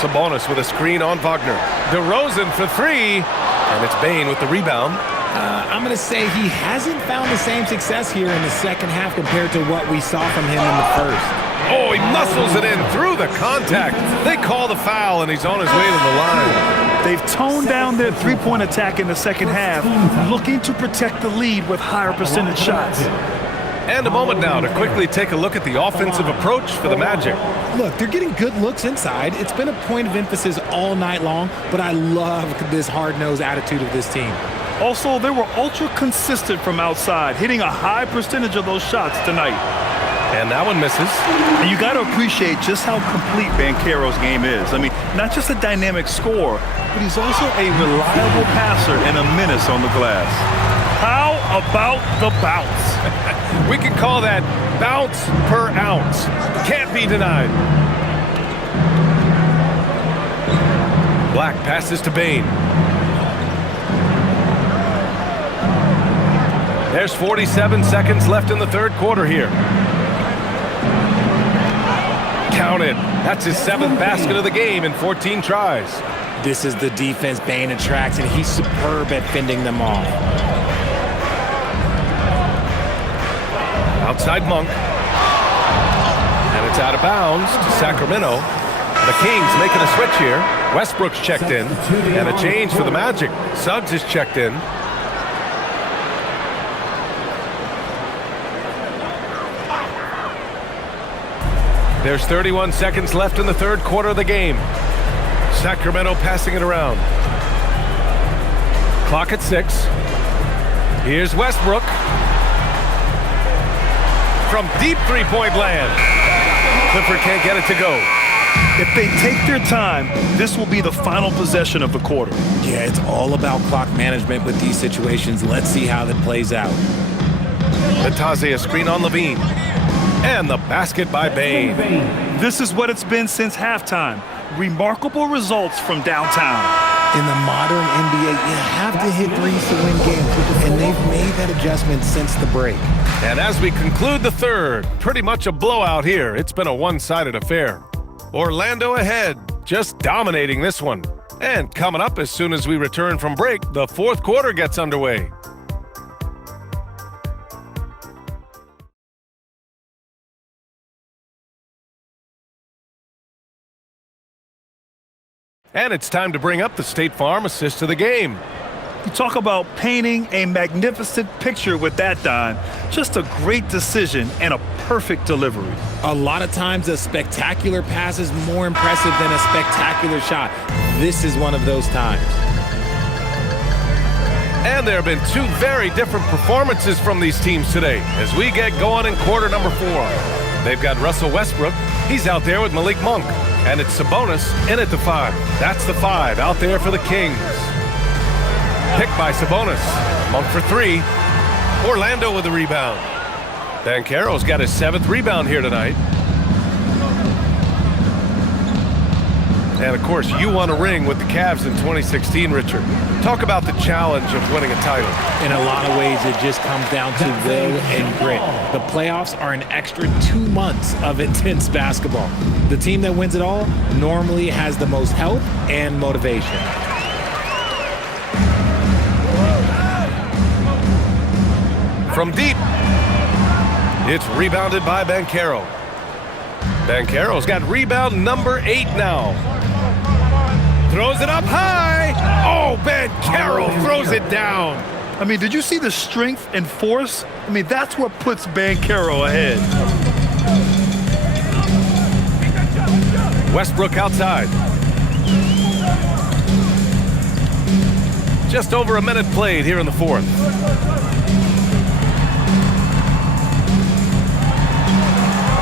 Sabonis with a screen on Wagner. DeRozan for 3. And it's Bane with the rebound. I'm going to say he hasn't found the same success here in the second half compared to what we saw from him in the first. Oh, he muscles it in through the contact. They call the foul, and he's on his way to the line. They've toned down their three-point attack in the second half, looking to protect the lead with higher percentage shots. And a moment now to quickly take a look at the offensive approach for the Magic. Look, they're getting good looks inside. It's been a point of emphasis all night long, but I love this hard-nosed attitude of this team. Also, they were ultra consistent from outside, hitting a high percentage of those shots tonight. And that one misses. And you got to appreciate just how complete Banchero's game is. I mean, not just a dynamic scorer, but he's also a reliable passer and a menace on the glass. How about the bounce? We can call that bounce per ounce. Can't be denied. Black passes to Bane. There's 47 seconds left in the third quarter here. Counted. That's his 7th basket of the game in 14 tries. This is the defense Bane attracts, and he's superb at fending them off. Outside Monk. And it's out of bounds to Sacramento. The Kings making a switch here. Westbrook's checked in. And a change for the Magic. Suggs is checked in. There's 31 seconds left in the third quarter of the game. Sacramento passing it around. Clock at 6. Here's Westbrook. From deep three-point land. Clifford can't get it to go. If they take their time, this will be the final possession of the quarter. Yeah, it's all about clock management with these situations. Let's see how that plays out. Nataze a screen on Levine. And the basket by Bane. This is what it's been since halftime. Remarkable results from downtown. In the modern NBA, you have to hit threes to win games, and they've made that adjustment since the break. And as we conclude the third, pretty much a blowout here. It's been a one-sided affair. Orlando ahead, just dominating this one. And coming up as soon as we return from break, the fourth quarter gets underway. And it's time to bring up the State Farm assist of the game. You talk about painting a magnificent picture with that dime. Just a great decision and a perfect delivery. A lot of times a spectacular pass is more impressive than a spectacular shot. This is one of those times. And there have been 2 very different performances from these teams today as we get going in quarter number 4. They've got Russell Westbrook. He's out there with Malik Monk. And it's Sabonis in at the 5. That's the 5 out there for the Kings. Picked by Sabonis. Monk for 3. Orlando with the rebound. Banchero's got his 7th rebound here tonight. And, of course, you won a ring with the Cavs in 2016, Richard. Talk about the challenge of winning a title. In a lot of ways, it just comes down to will and grit. The playoffs are an extra 2 months of intense basketball. The team that wins it all normally has the most help and motivation. From deep, it's rebounded by Banchero. Banchero's got rebound number 8 now. Throws it up high. Oh, Banchero throws it down. I mean, did you see the strength and force? I mean, that's what puts Banchero ahead. Westbrook outside. Just over a minute played here in the fourth.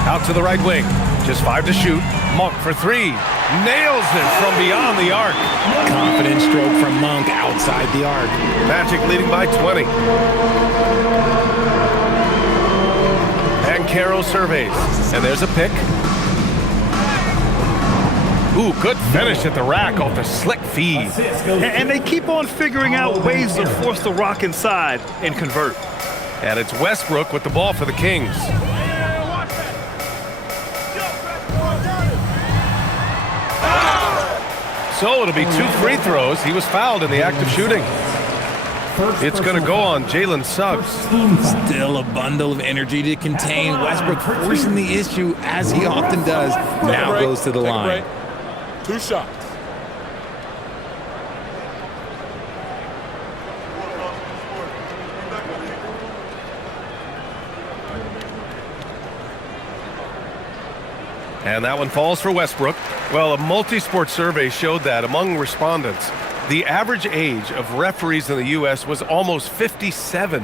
Out to the right wing. Just 5 to shoot. Monk for 3. Nails it from beyond the arc. Confident stroke from Monk outside the arc. Magic leading by 20. Banchero surveys. And there's a pick. Ooh, good finish at the rack off the slick feed. And they keep on figuring out ways to force the rock inside and convert. And it's Westbrook with the ball for the Kings. So it'll be 2 free throws. He was fouled in the act of shooting. It's going to go on Jalen Suggs. Still a bundle of energy to contain. Westbrook forcing the issue as he often does. Now goes to the line. 2 shots. And that one falls for Westbrook. Well, a multi-sport survey showed that among respondents, the average age of referees in the U.S. was almost 57.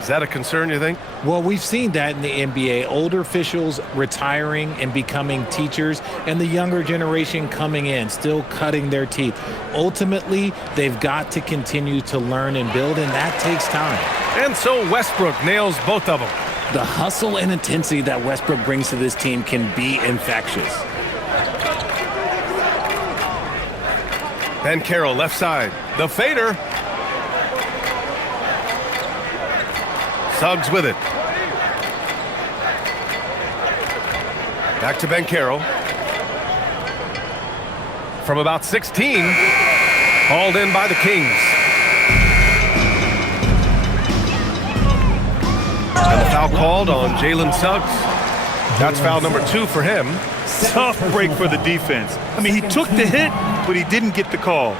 Is that a concern, you think? Well, we've seen that in the NBA. Older officials retiring and becoming teachers, and the younger generation coming in, still cutting their teeth. Ultimately, they've got to continue to learn and build, and that takes time. And so Westbrook nails both of them. The hustle and intensity that Westbrook brings to this team can be infectious. Banchero left side. The fader. Suggs with it. Back to Banchero. From about 16. Hauled in by the Kings. And the foul called on Jalen Suggs. That's foul number 2 for him. Tough break for the defense. I mean, he took the hit, but he didn't get the call.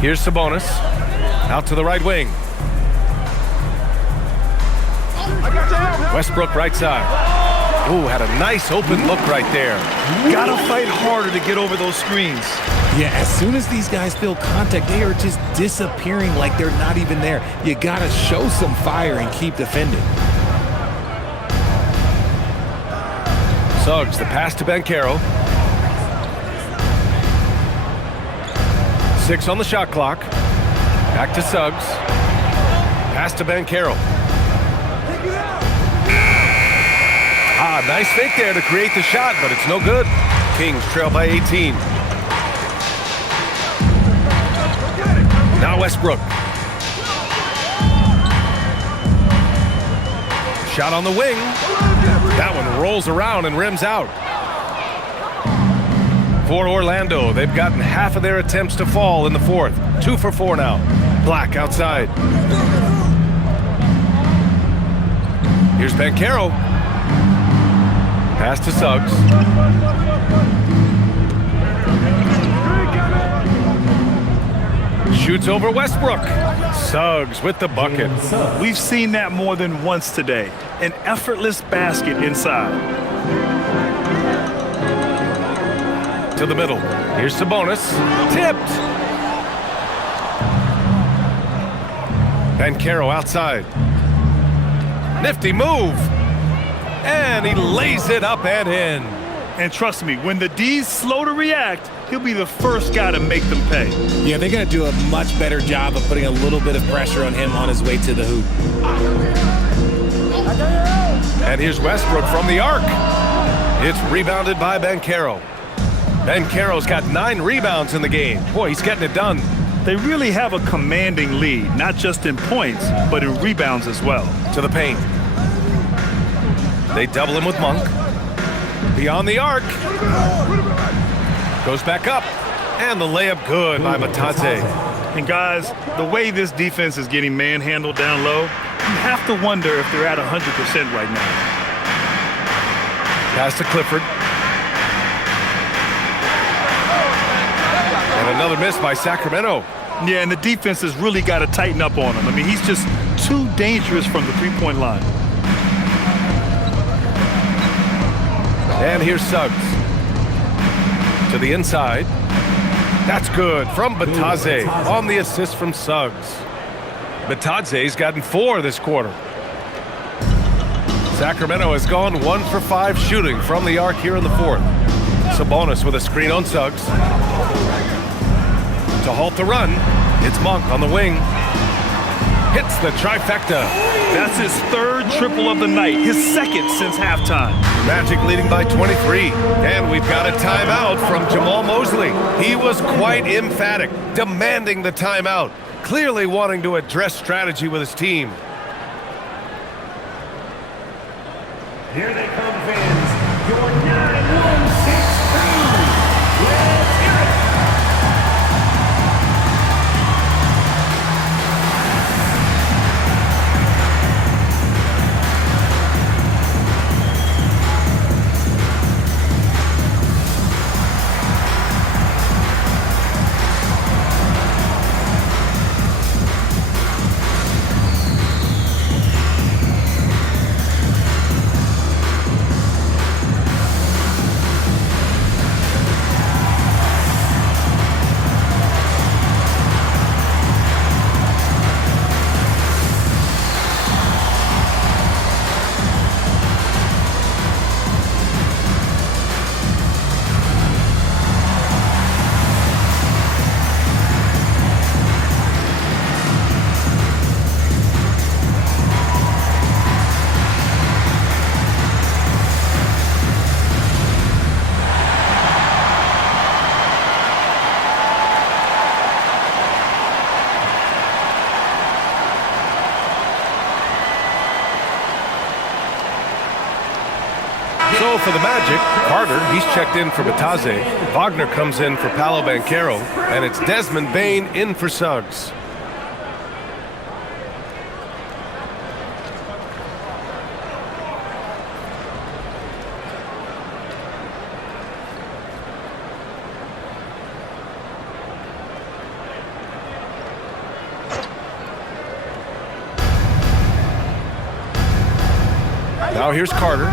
Here's Sabonis. Out to the right wing. Westbrook right side. Ooh, had a nice open look right there. Gotta fight harder to get over those screens. Yeah, as soon as these guys feel contact, they are just disappearing like they're not even there. You gotta show some fire and keep defending. Suggs, the pass to Banchero. 6 on the shot clock. Back to Suggs. Pass to Banchero. Nice fake there to create the shot, but it's no good. Kings trail by 18. Now Westbrook. Shot on the wing. That one rolls around and rims out. For Orlando, they've gotten half of their attempts to fall in the fourth. 2 for 4 now. Black outside. Here's Banchero. Pass to Suggs. Shoots over Westbrook. Suggs with the bucket. We've seen that more than once today. An effortless basket inside. To the middle. Here's Sabonis. Tipped. Banchero outside. Nifty move. And he lays it up and in. And trust me, when the D's slow to react, he'll be the first guy to make them pay. Yeah, they're going to do a much better job of putting a little bit of pressure on him on his way to the hoop. And here's Westbrook from the arc. It's rebounded by Banchero. Banchero's got 9 rebounds in the game. Boy, he's getting it done. They really have a commanding lead, not just in points, but in rebounds as well. To the paint. They double him with Monk. Beyond the arc. Goes back up. And the layup good by Matadze. And guys, the way this defense is getting manhandled down low, you have to wonder if they're at 100% right now. Pass to Clifford. And another miss by Sacramento. Yeah, and the defense has really got to tighten up on him. I mean, he's just too dangerous from the three-point line. And here's Suggs. To the inside. That's good from Batadze on the assist from Suggs. Batadze's gotten 4 this quarter. Sacramento has gone 1 for 5 shooting from the arc here in the 4th. Sabonis with a screen on Suggs. To halt the run, it's Monk on the wing. Hits the trifecta. That's his 3rd triple of the night, his 2nd since halftime. Magic leading by 23. And we've got a timeout from Jamal Mosley. He was quite emphatic, demanding the timeout, clearly wanting to address strategy with his team. Here they come, fans. Your 9-1-6 crew. Let's hear it. So for the Magic, Carter, he's checked in for Batadze. Wagner comes in for Paolo Banchero. And it's Desmond Bane in for Suggs. Now here's Carter.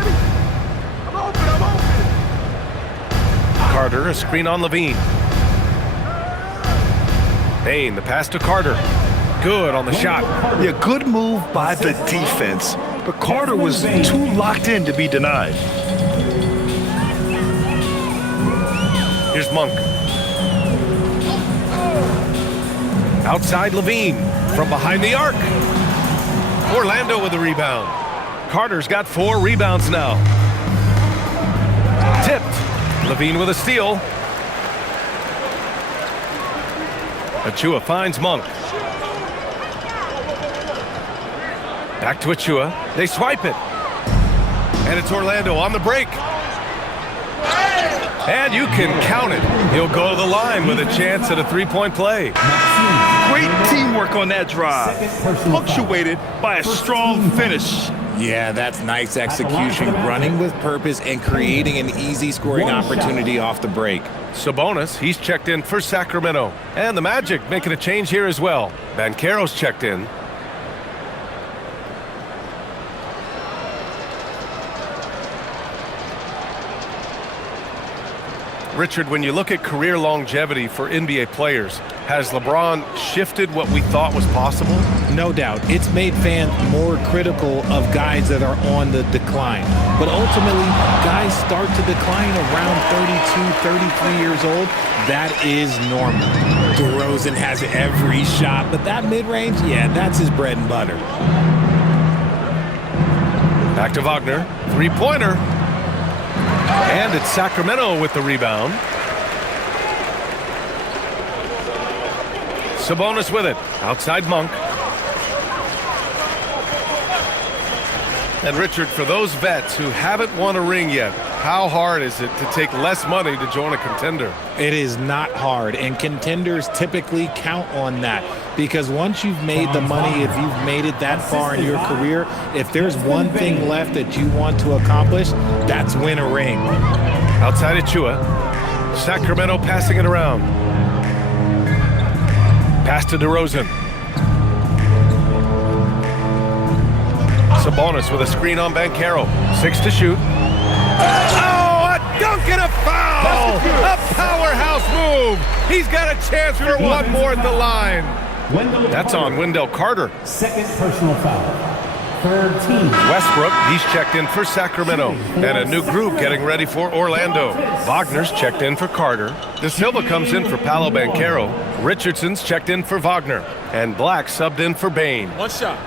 Carter, a screen on Levine. Bane, the pass to Carter. Good on the shot. Yeah, good move by the defense. But Carter was too locked in to be denied. Here's Monk. Outside Levine. From behind the arc. Orlando with the rebound. Carter's got 4 rebounds now. Tipped. Levine with a steal. Achua finds Monk. Back to Achua. They swipe it. And it's Orlando on the break. And you can count it. He'll go to the line with a chance at a 3-point play. Great teamwork on that drive. Punctuated by a strong finish. Yeah, that's nice execution, running with purpose and creating an easy scoring opportunity off the break. Sabonis, he's checked in for Sacramento. And the Magic making a change here as well. Banchero's checked in. Richard, when you look at career longevity for NBA players, has LeBron shifted what we thought was possible? No doubt. It's made fans more critical of guys that are on the decline. But ultimately, guys start to decline around 32, 33 years old. That is normal. DeRozan has every shot, but that mid-range, yeah, that's his bread and butter. Back to Wagner. 3-pointer. And it's Sacramento with the rebound. Sabonis with it. Outside Monk. And Richard, for those vets who haven't won a ring yet, how hard is it to take less money to join a contender? It is not hard, and contenders typically count on that. Because once you've made the money, if you've made it that far in your career, if there's one thing left that you want to accomplish, that's win a ring. Outside Achua. Sacramento passing it around. Pass to DeRozan. Sabonis with a screen on Banchero. 6 to shoot. Oh, a dunk and a foul! A powerhouse move! He's got a chance for one more at the line. That's on Wendell Carter. Second personal foul. Third team. Westbrook, he's checked in for Sacramento. And a new group getting ready for Orlando. Wagner's checked in for Carter. De Silva comes in for Paolo Banchero. Richardson's checked in for Wagner. And Black subbed in for Bane. One shot.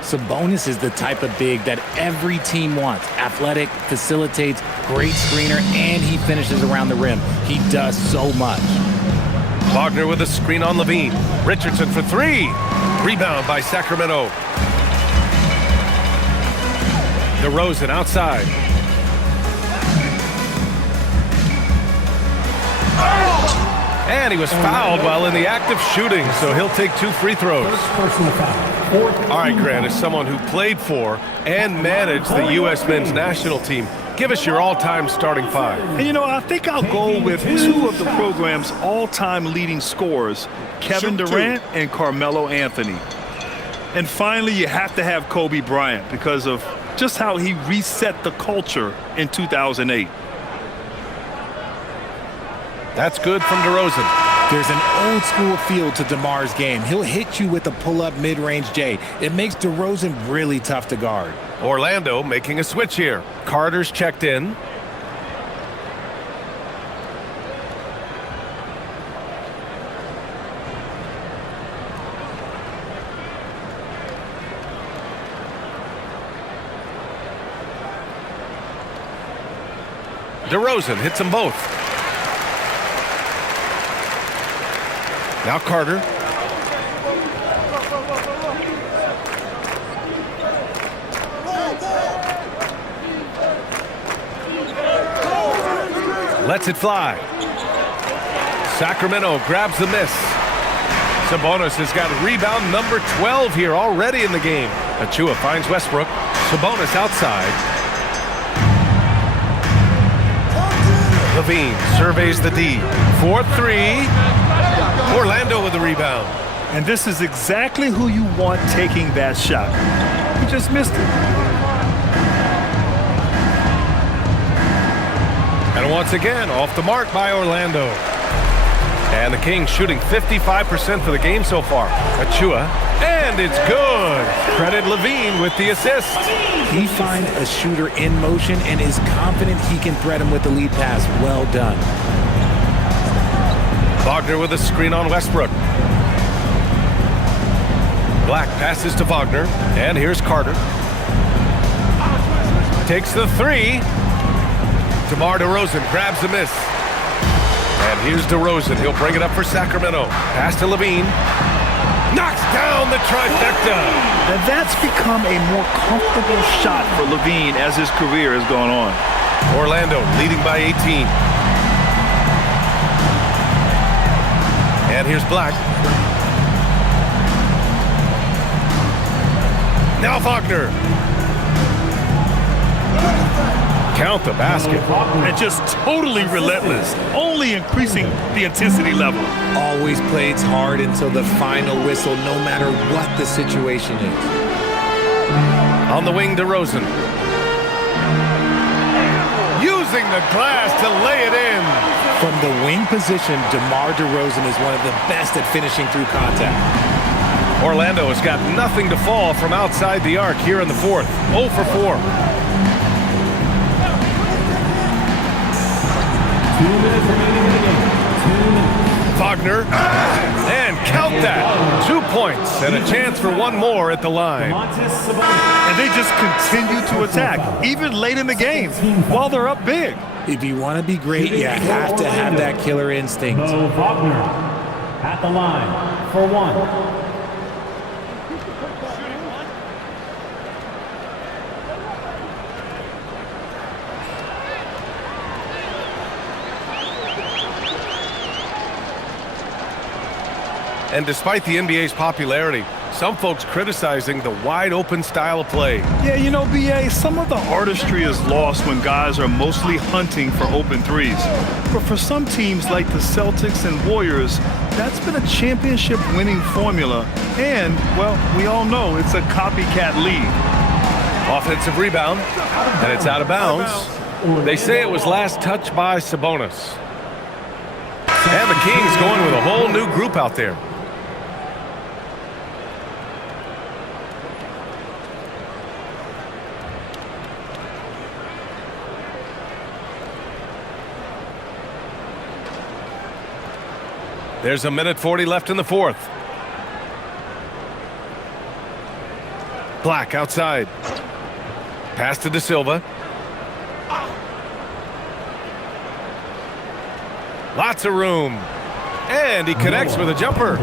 Sabonis is the type of big that every team wants. Athletic, facilitates, great screener, and he finishes around the rim. He does so much. Wagner with a screen on Levine. Richardson for 3. Rebound by Sacramento. DeRozan outside. And he was fouled while in the act of shooting, so he'll take 2 free throws. Personal foul. All right, Grant, as someone who played for and managed the U.S. men's national team, give us your all-time starting 5. And you know, I think I'll go with 2 of the program's all-time leading scorers, Kevin Durant and Carmelo Anthony. And finally, you have to have Kobe Bryant because of just how he reset the culture in 2008. That's good from DeRozan. There's an old-school feel to DeMar's game. He'll hit you with a pull-up mid-range J. It makes DeRozan really tough to guard. Orlando making a switch here. Carter's checked in. DeRozan hits them both. Now Carter. Lets it fly. Sacramento grabs the miss. Sabonis has got rebound number 12 here already in the game. Achua finds Westbrook. Sabonis outside. Levine surveys the D. 4-3. Orlando with the rebound. And this is exactly who you want taking that shot. He just missed it. And once again, off the mark by Orlando. And the Kings shooting 55% for the game so far. Achua, and it's good. Credit Levine with the assist. He finds a shooter in motion and is confident he can thread him with the lead pass. Well done. Wagner with a screen on Westbrook. Black passes to Wagner, and here's Carter. Takes the 3. DeMar DeRozan grabs the miss. And here's DeRozan. He'll bring it up for Sacramento. Pass to Levine. Knocks down the trifecta. And that's become a more comfortable shot for Levine as his career has gone on. Orlando leading by 18. And here's Black. Now Wagner. Count the basket. And just totally relentless, only increasing the intensity level. Always plays hard until the final whistle, no matter what the situation is. On the wing, DeRozan. Using the glass to lay it in. From the wing position, DeMar DeRozan is one of the best at finishing through contact. Orlando has got nothing to fall from outside the arc here in the 4th. 0 for 4. 2 minutes remaining in the game. 2 minutes. Wagner. And count that. 2 points and a chance for one more at the line. And they just continue to attack, even late in the game, while they're up big. If you want to be great, you have to have that killer instinct. Mo Wagner at the line for 1. And despite the NBA's popularity, some folks criticizing the wide-open style of play. Yeah, you know, BA, some of the artistry is lost when guys are mostly hunting for open threes. But for some teams like the Celtics and Warriors, that's been a championship-winning formula. And, well, we all know it's a copycat league. Offensive rebound, and it's out of bounds. They say it was last touched by Sabonis. And the Kings going with a whole new group out there. There's a minute 40 left in the fourth. Black outside. Pass to De Silva. Lots of room. And he connects with a jumper.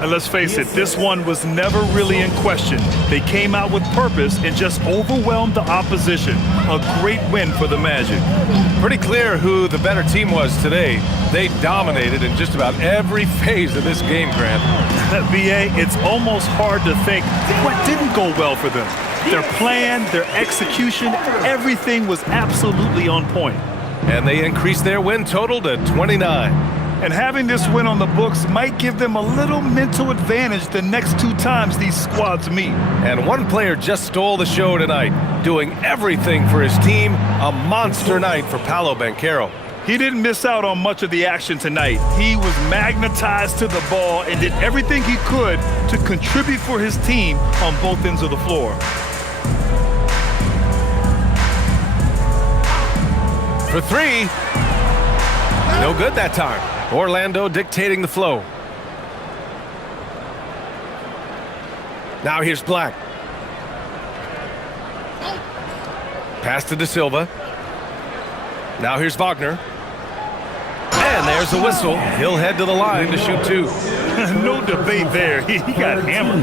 And let's face it, this one was never really in question. They came out with purpose and just overwhelmed the opposition. A great win for the Magic. Pretty clear who the better team was today. They dominated in just about every phase of this game, Grant. BA, it's almost hard to think what didn't go well for them. Their plan, their execution, everything was absolutely on point. And they increased their win total to 29. And having this win on the books might give them a little mental advantage the next two times these squads meet. And one player just stole the show tonight, doing everything for his team. A monster night for Paolo Banchero. He didn't miss out on much of the action tonight. He was magnetized to the ball and did everything he could to contribute for his team on both ends of the floor. For three. No good that time. Orlando dictating the flow. Now here's Black. Pass to De Silva. Now here's Wagner. And there's the whistle. He'll head to the line to shoot two. No debate there. He got hammered.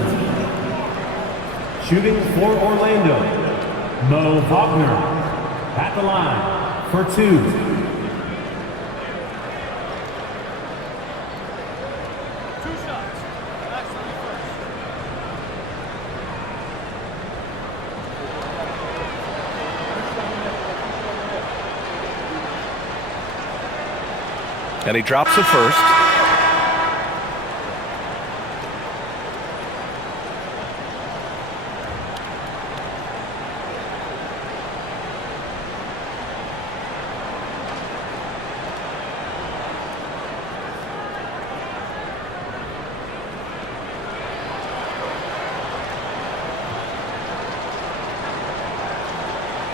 Shooting for Orlando, Mo Wagner at the line for two. And he drops the first.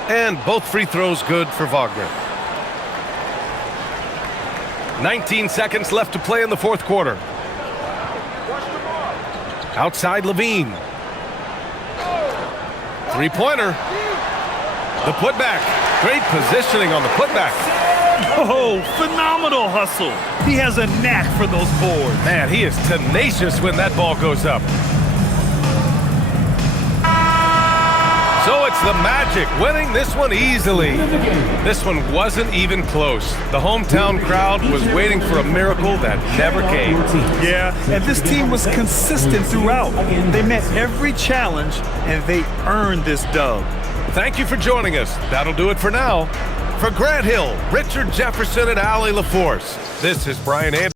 And both free throws good for Wagner. 19 seconds left to play in the fourth quarter. Outside Levine. Three-pointer. The putback. Great positioning on the putback. Oh, phenomenal hustle. He has a knack for those boards. Man, he is tenacious when that ball goes up. So it's the Magic winning this one easily. This one wasn't even close. The hometown crowd was waiting for a miracle that never came. Yeah, and this team was consistent throughout. They met every challenge, and they earned this dub. Thank you for joining us. That'll do it for now. For Grant Hill, Richard Jefferson, and Allie LaForce, this is Brian Anderson.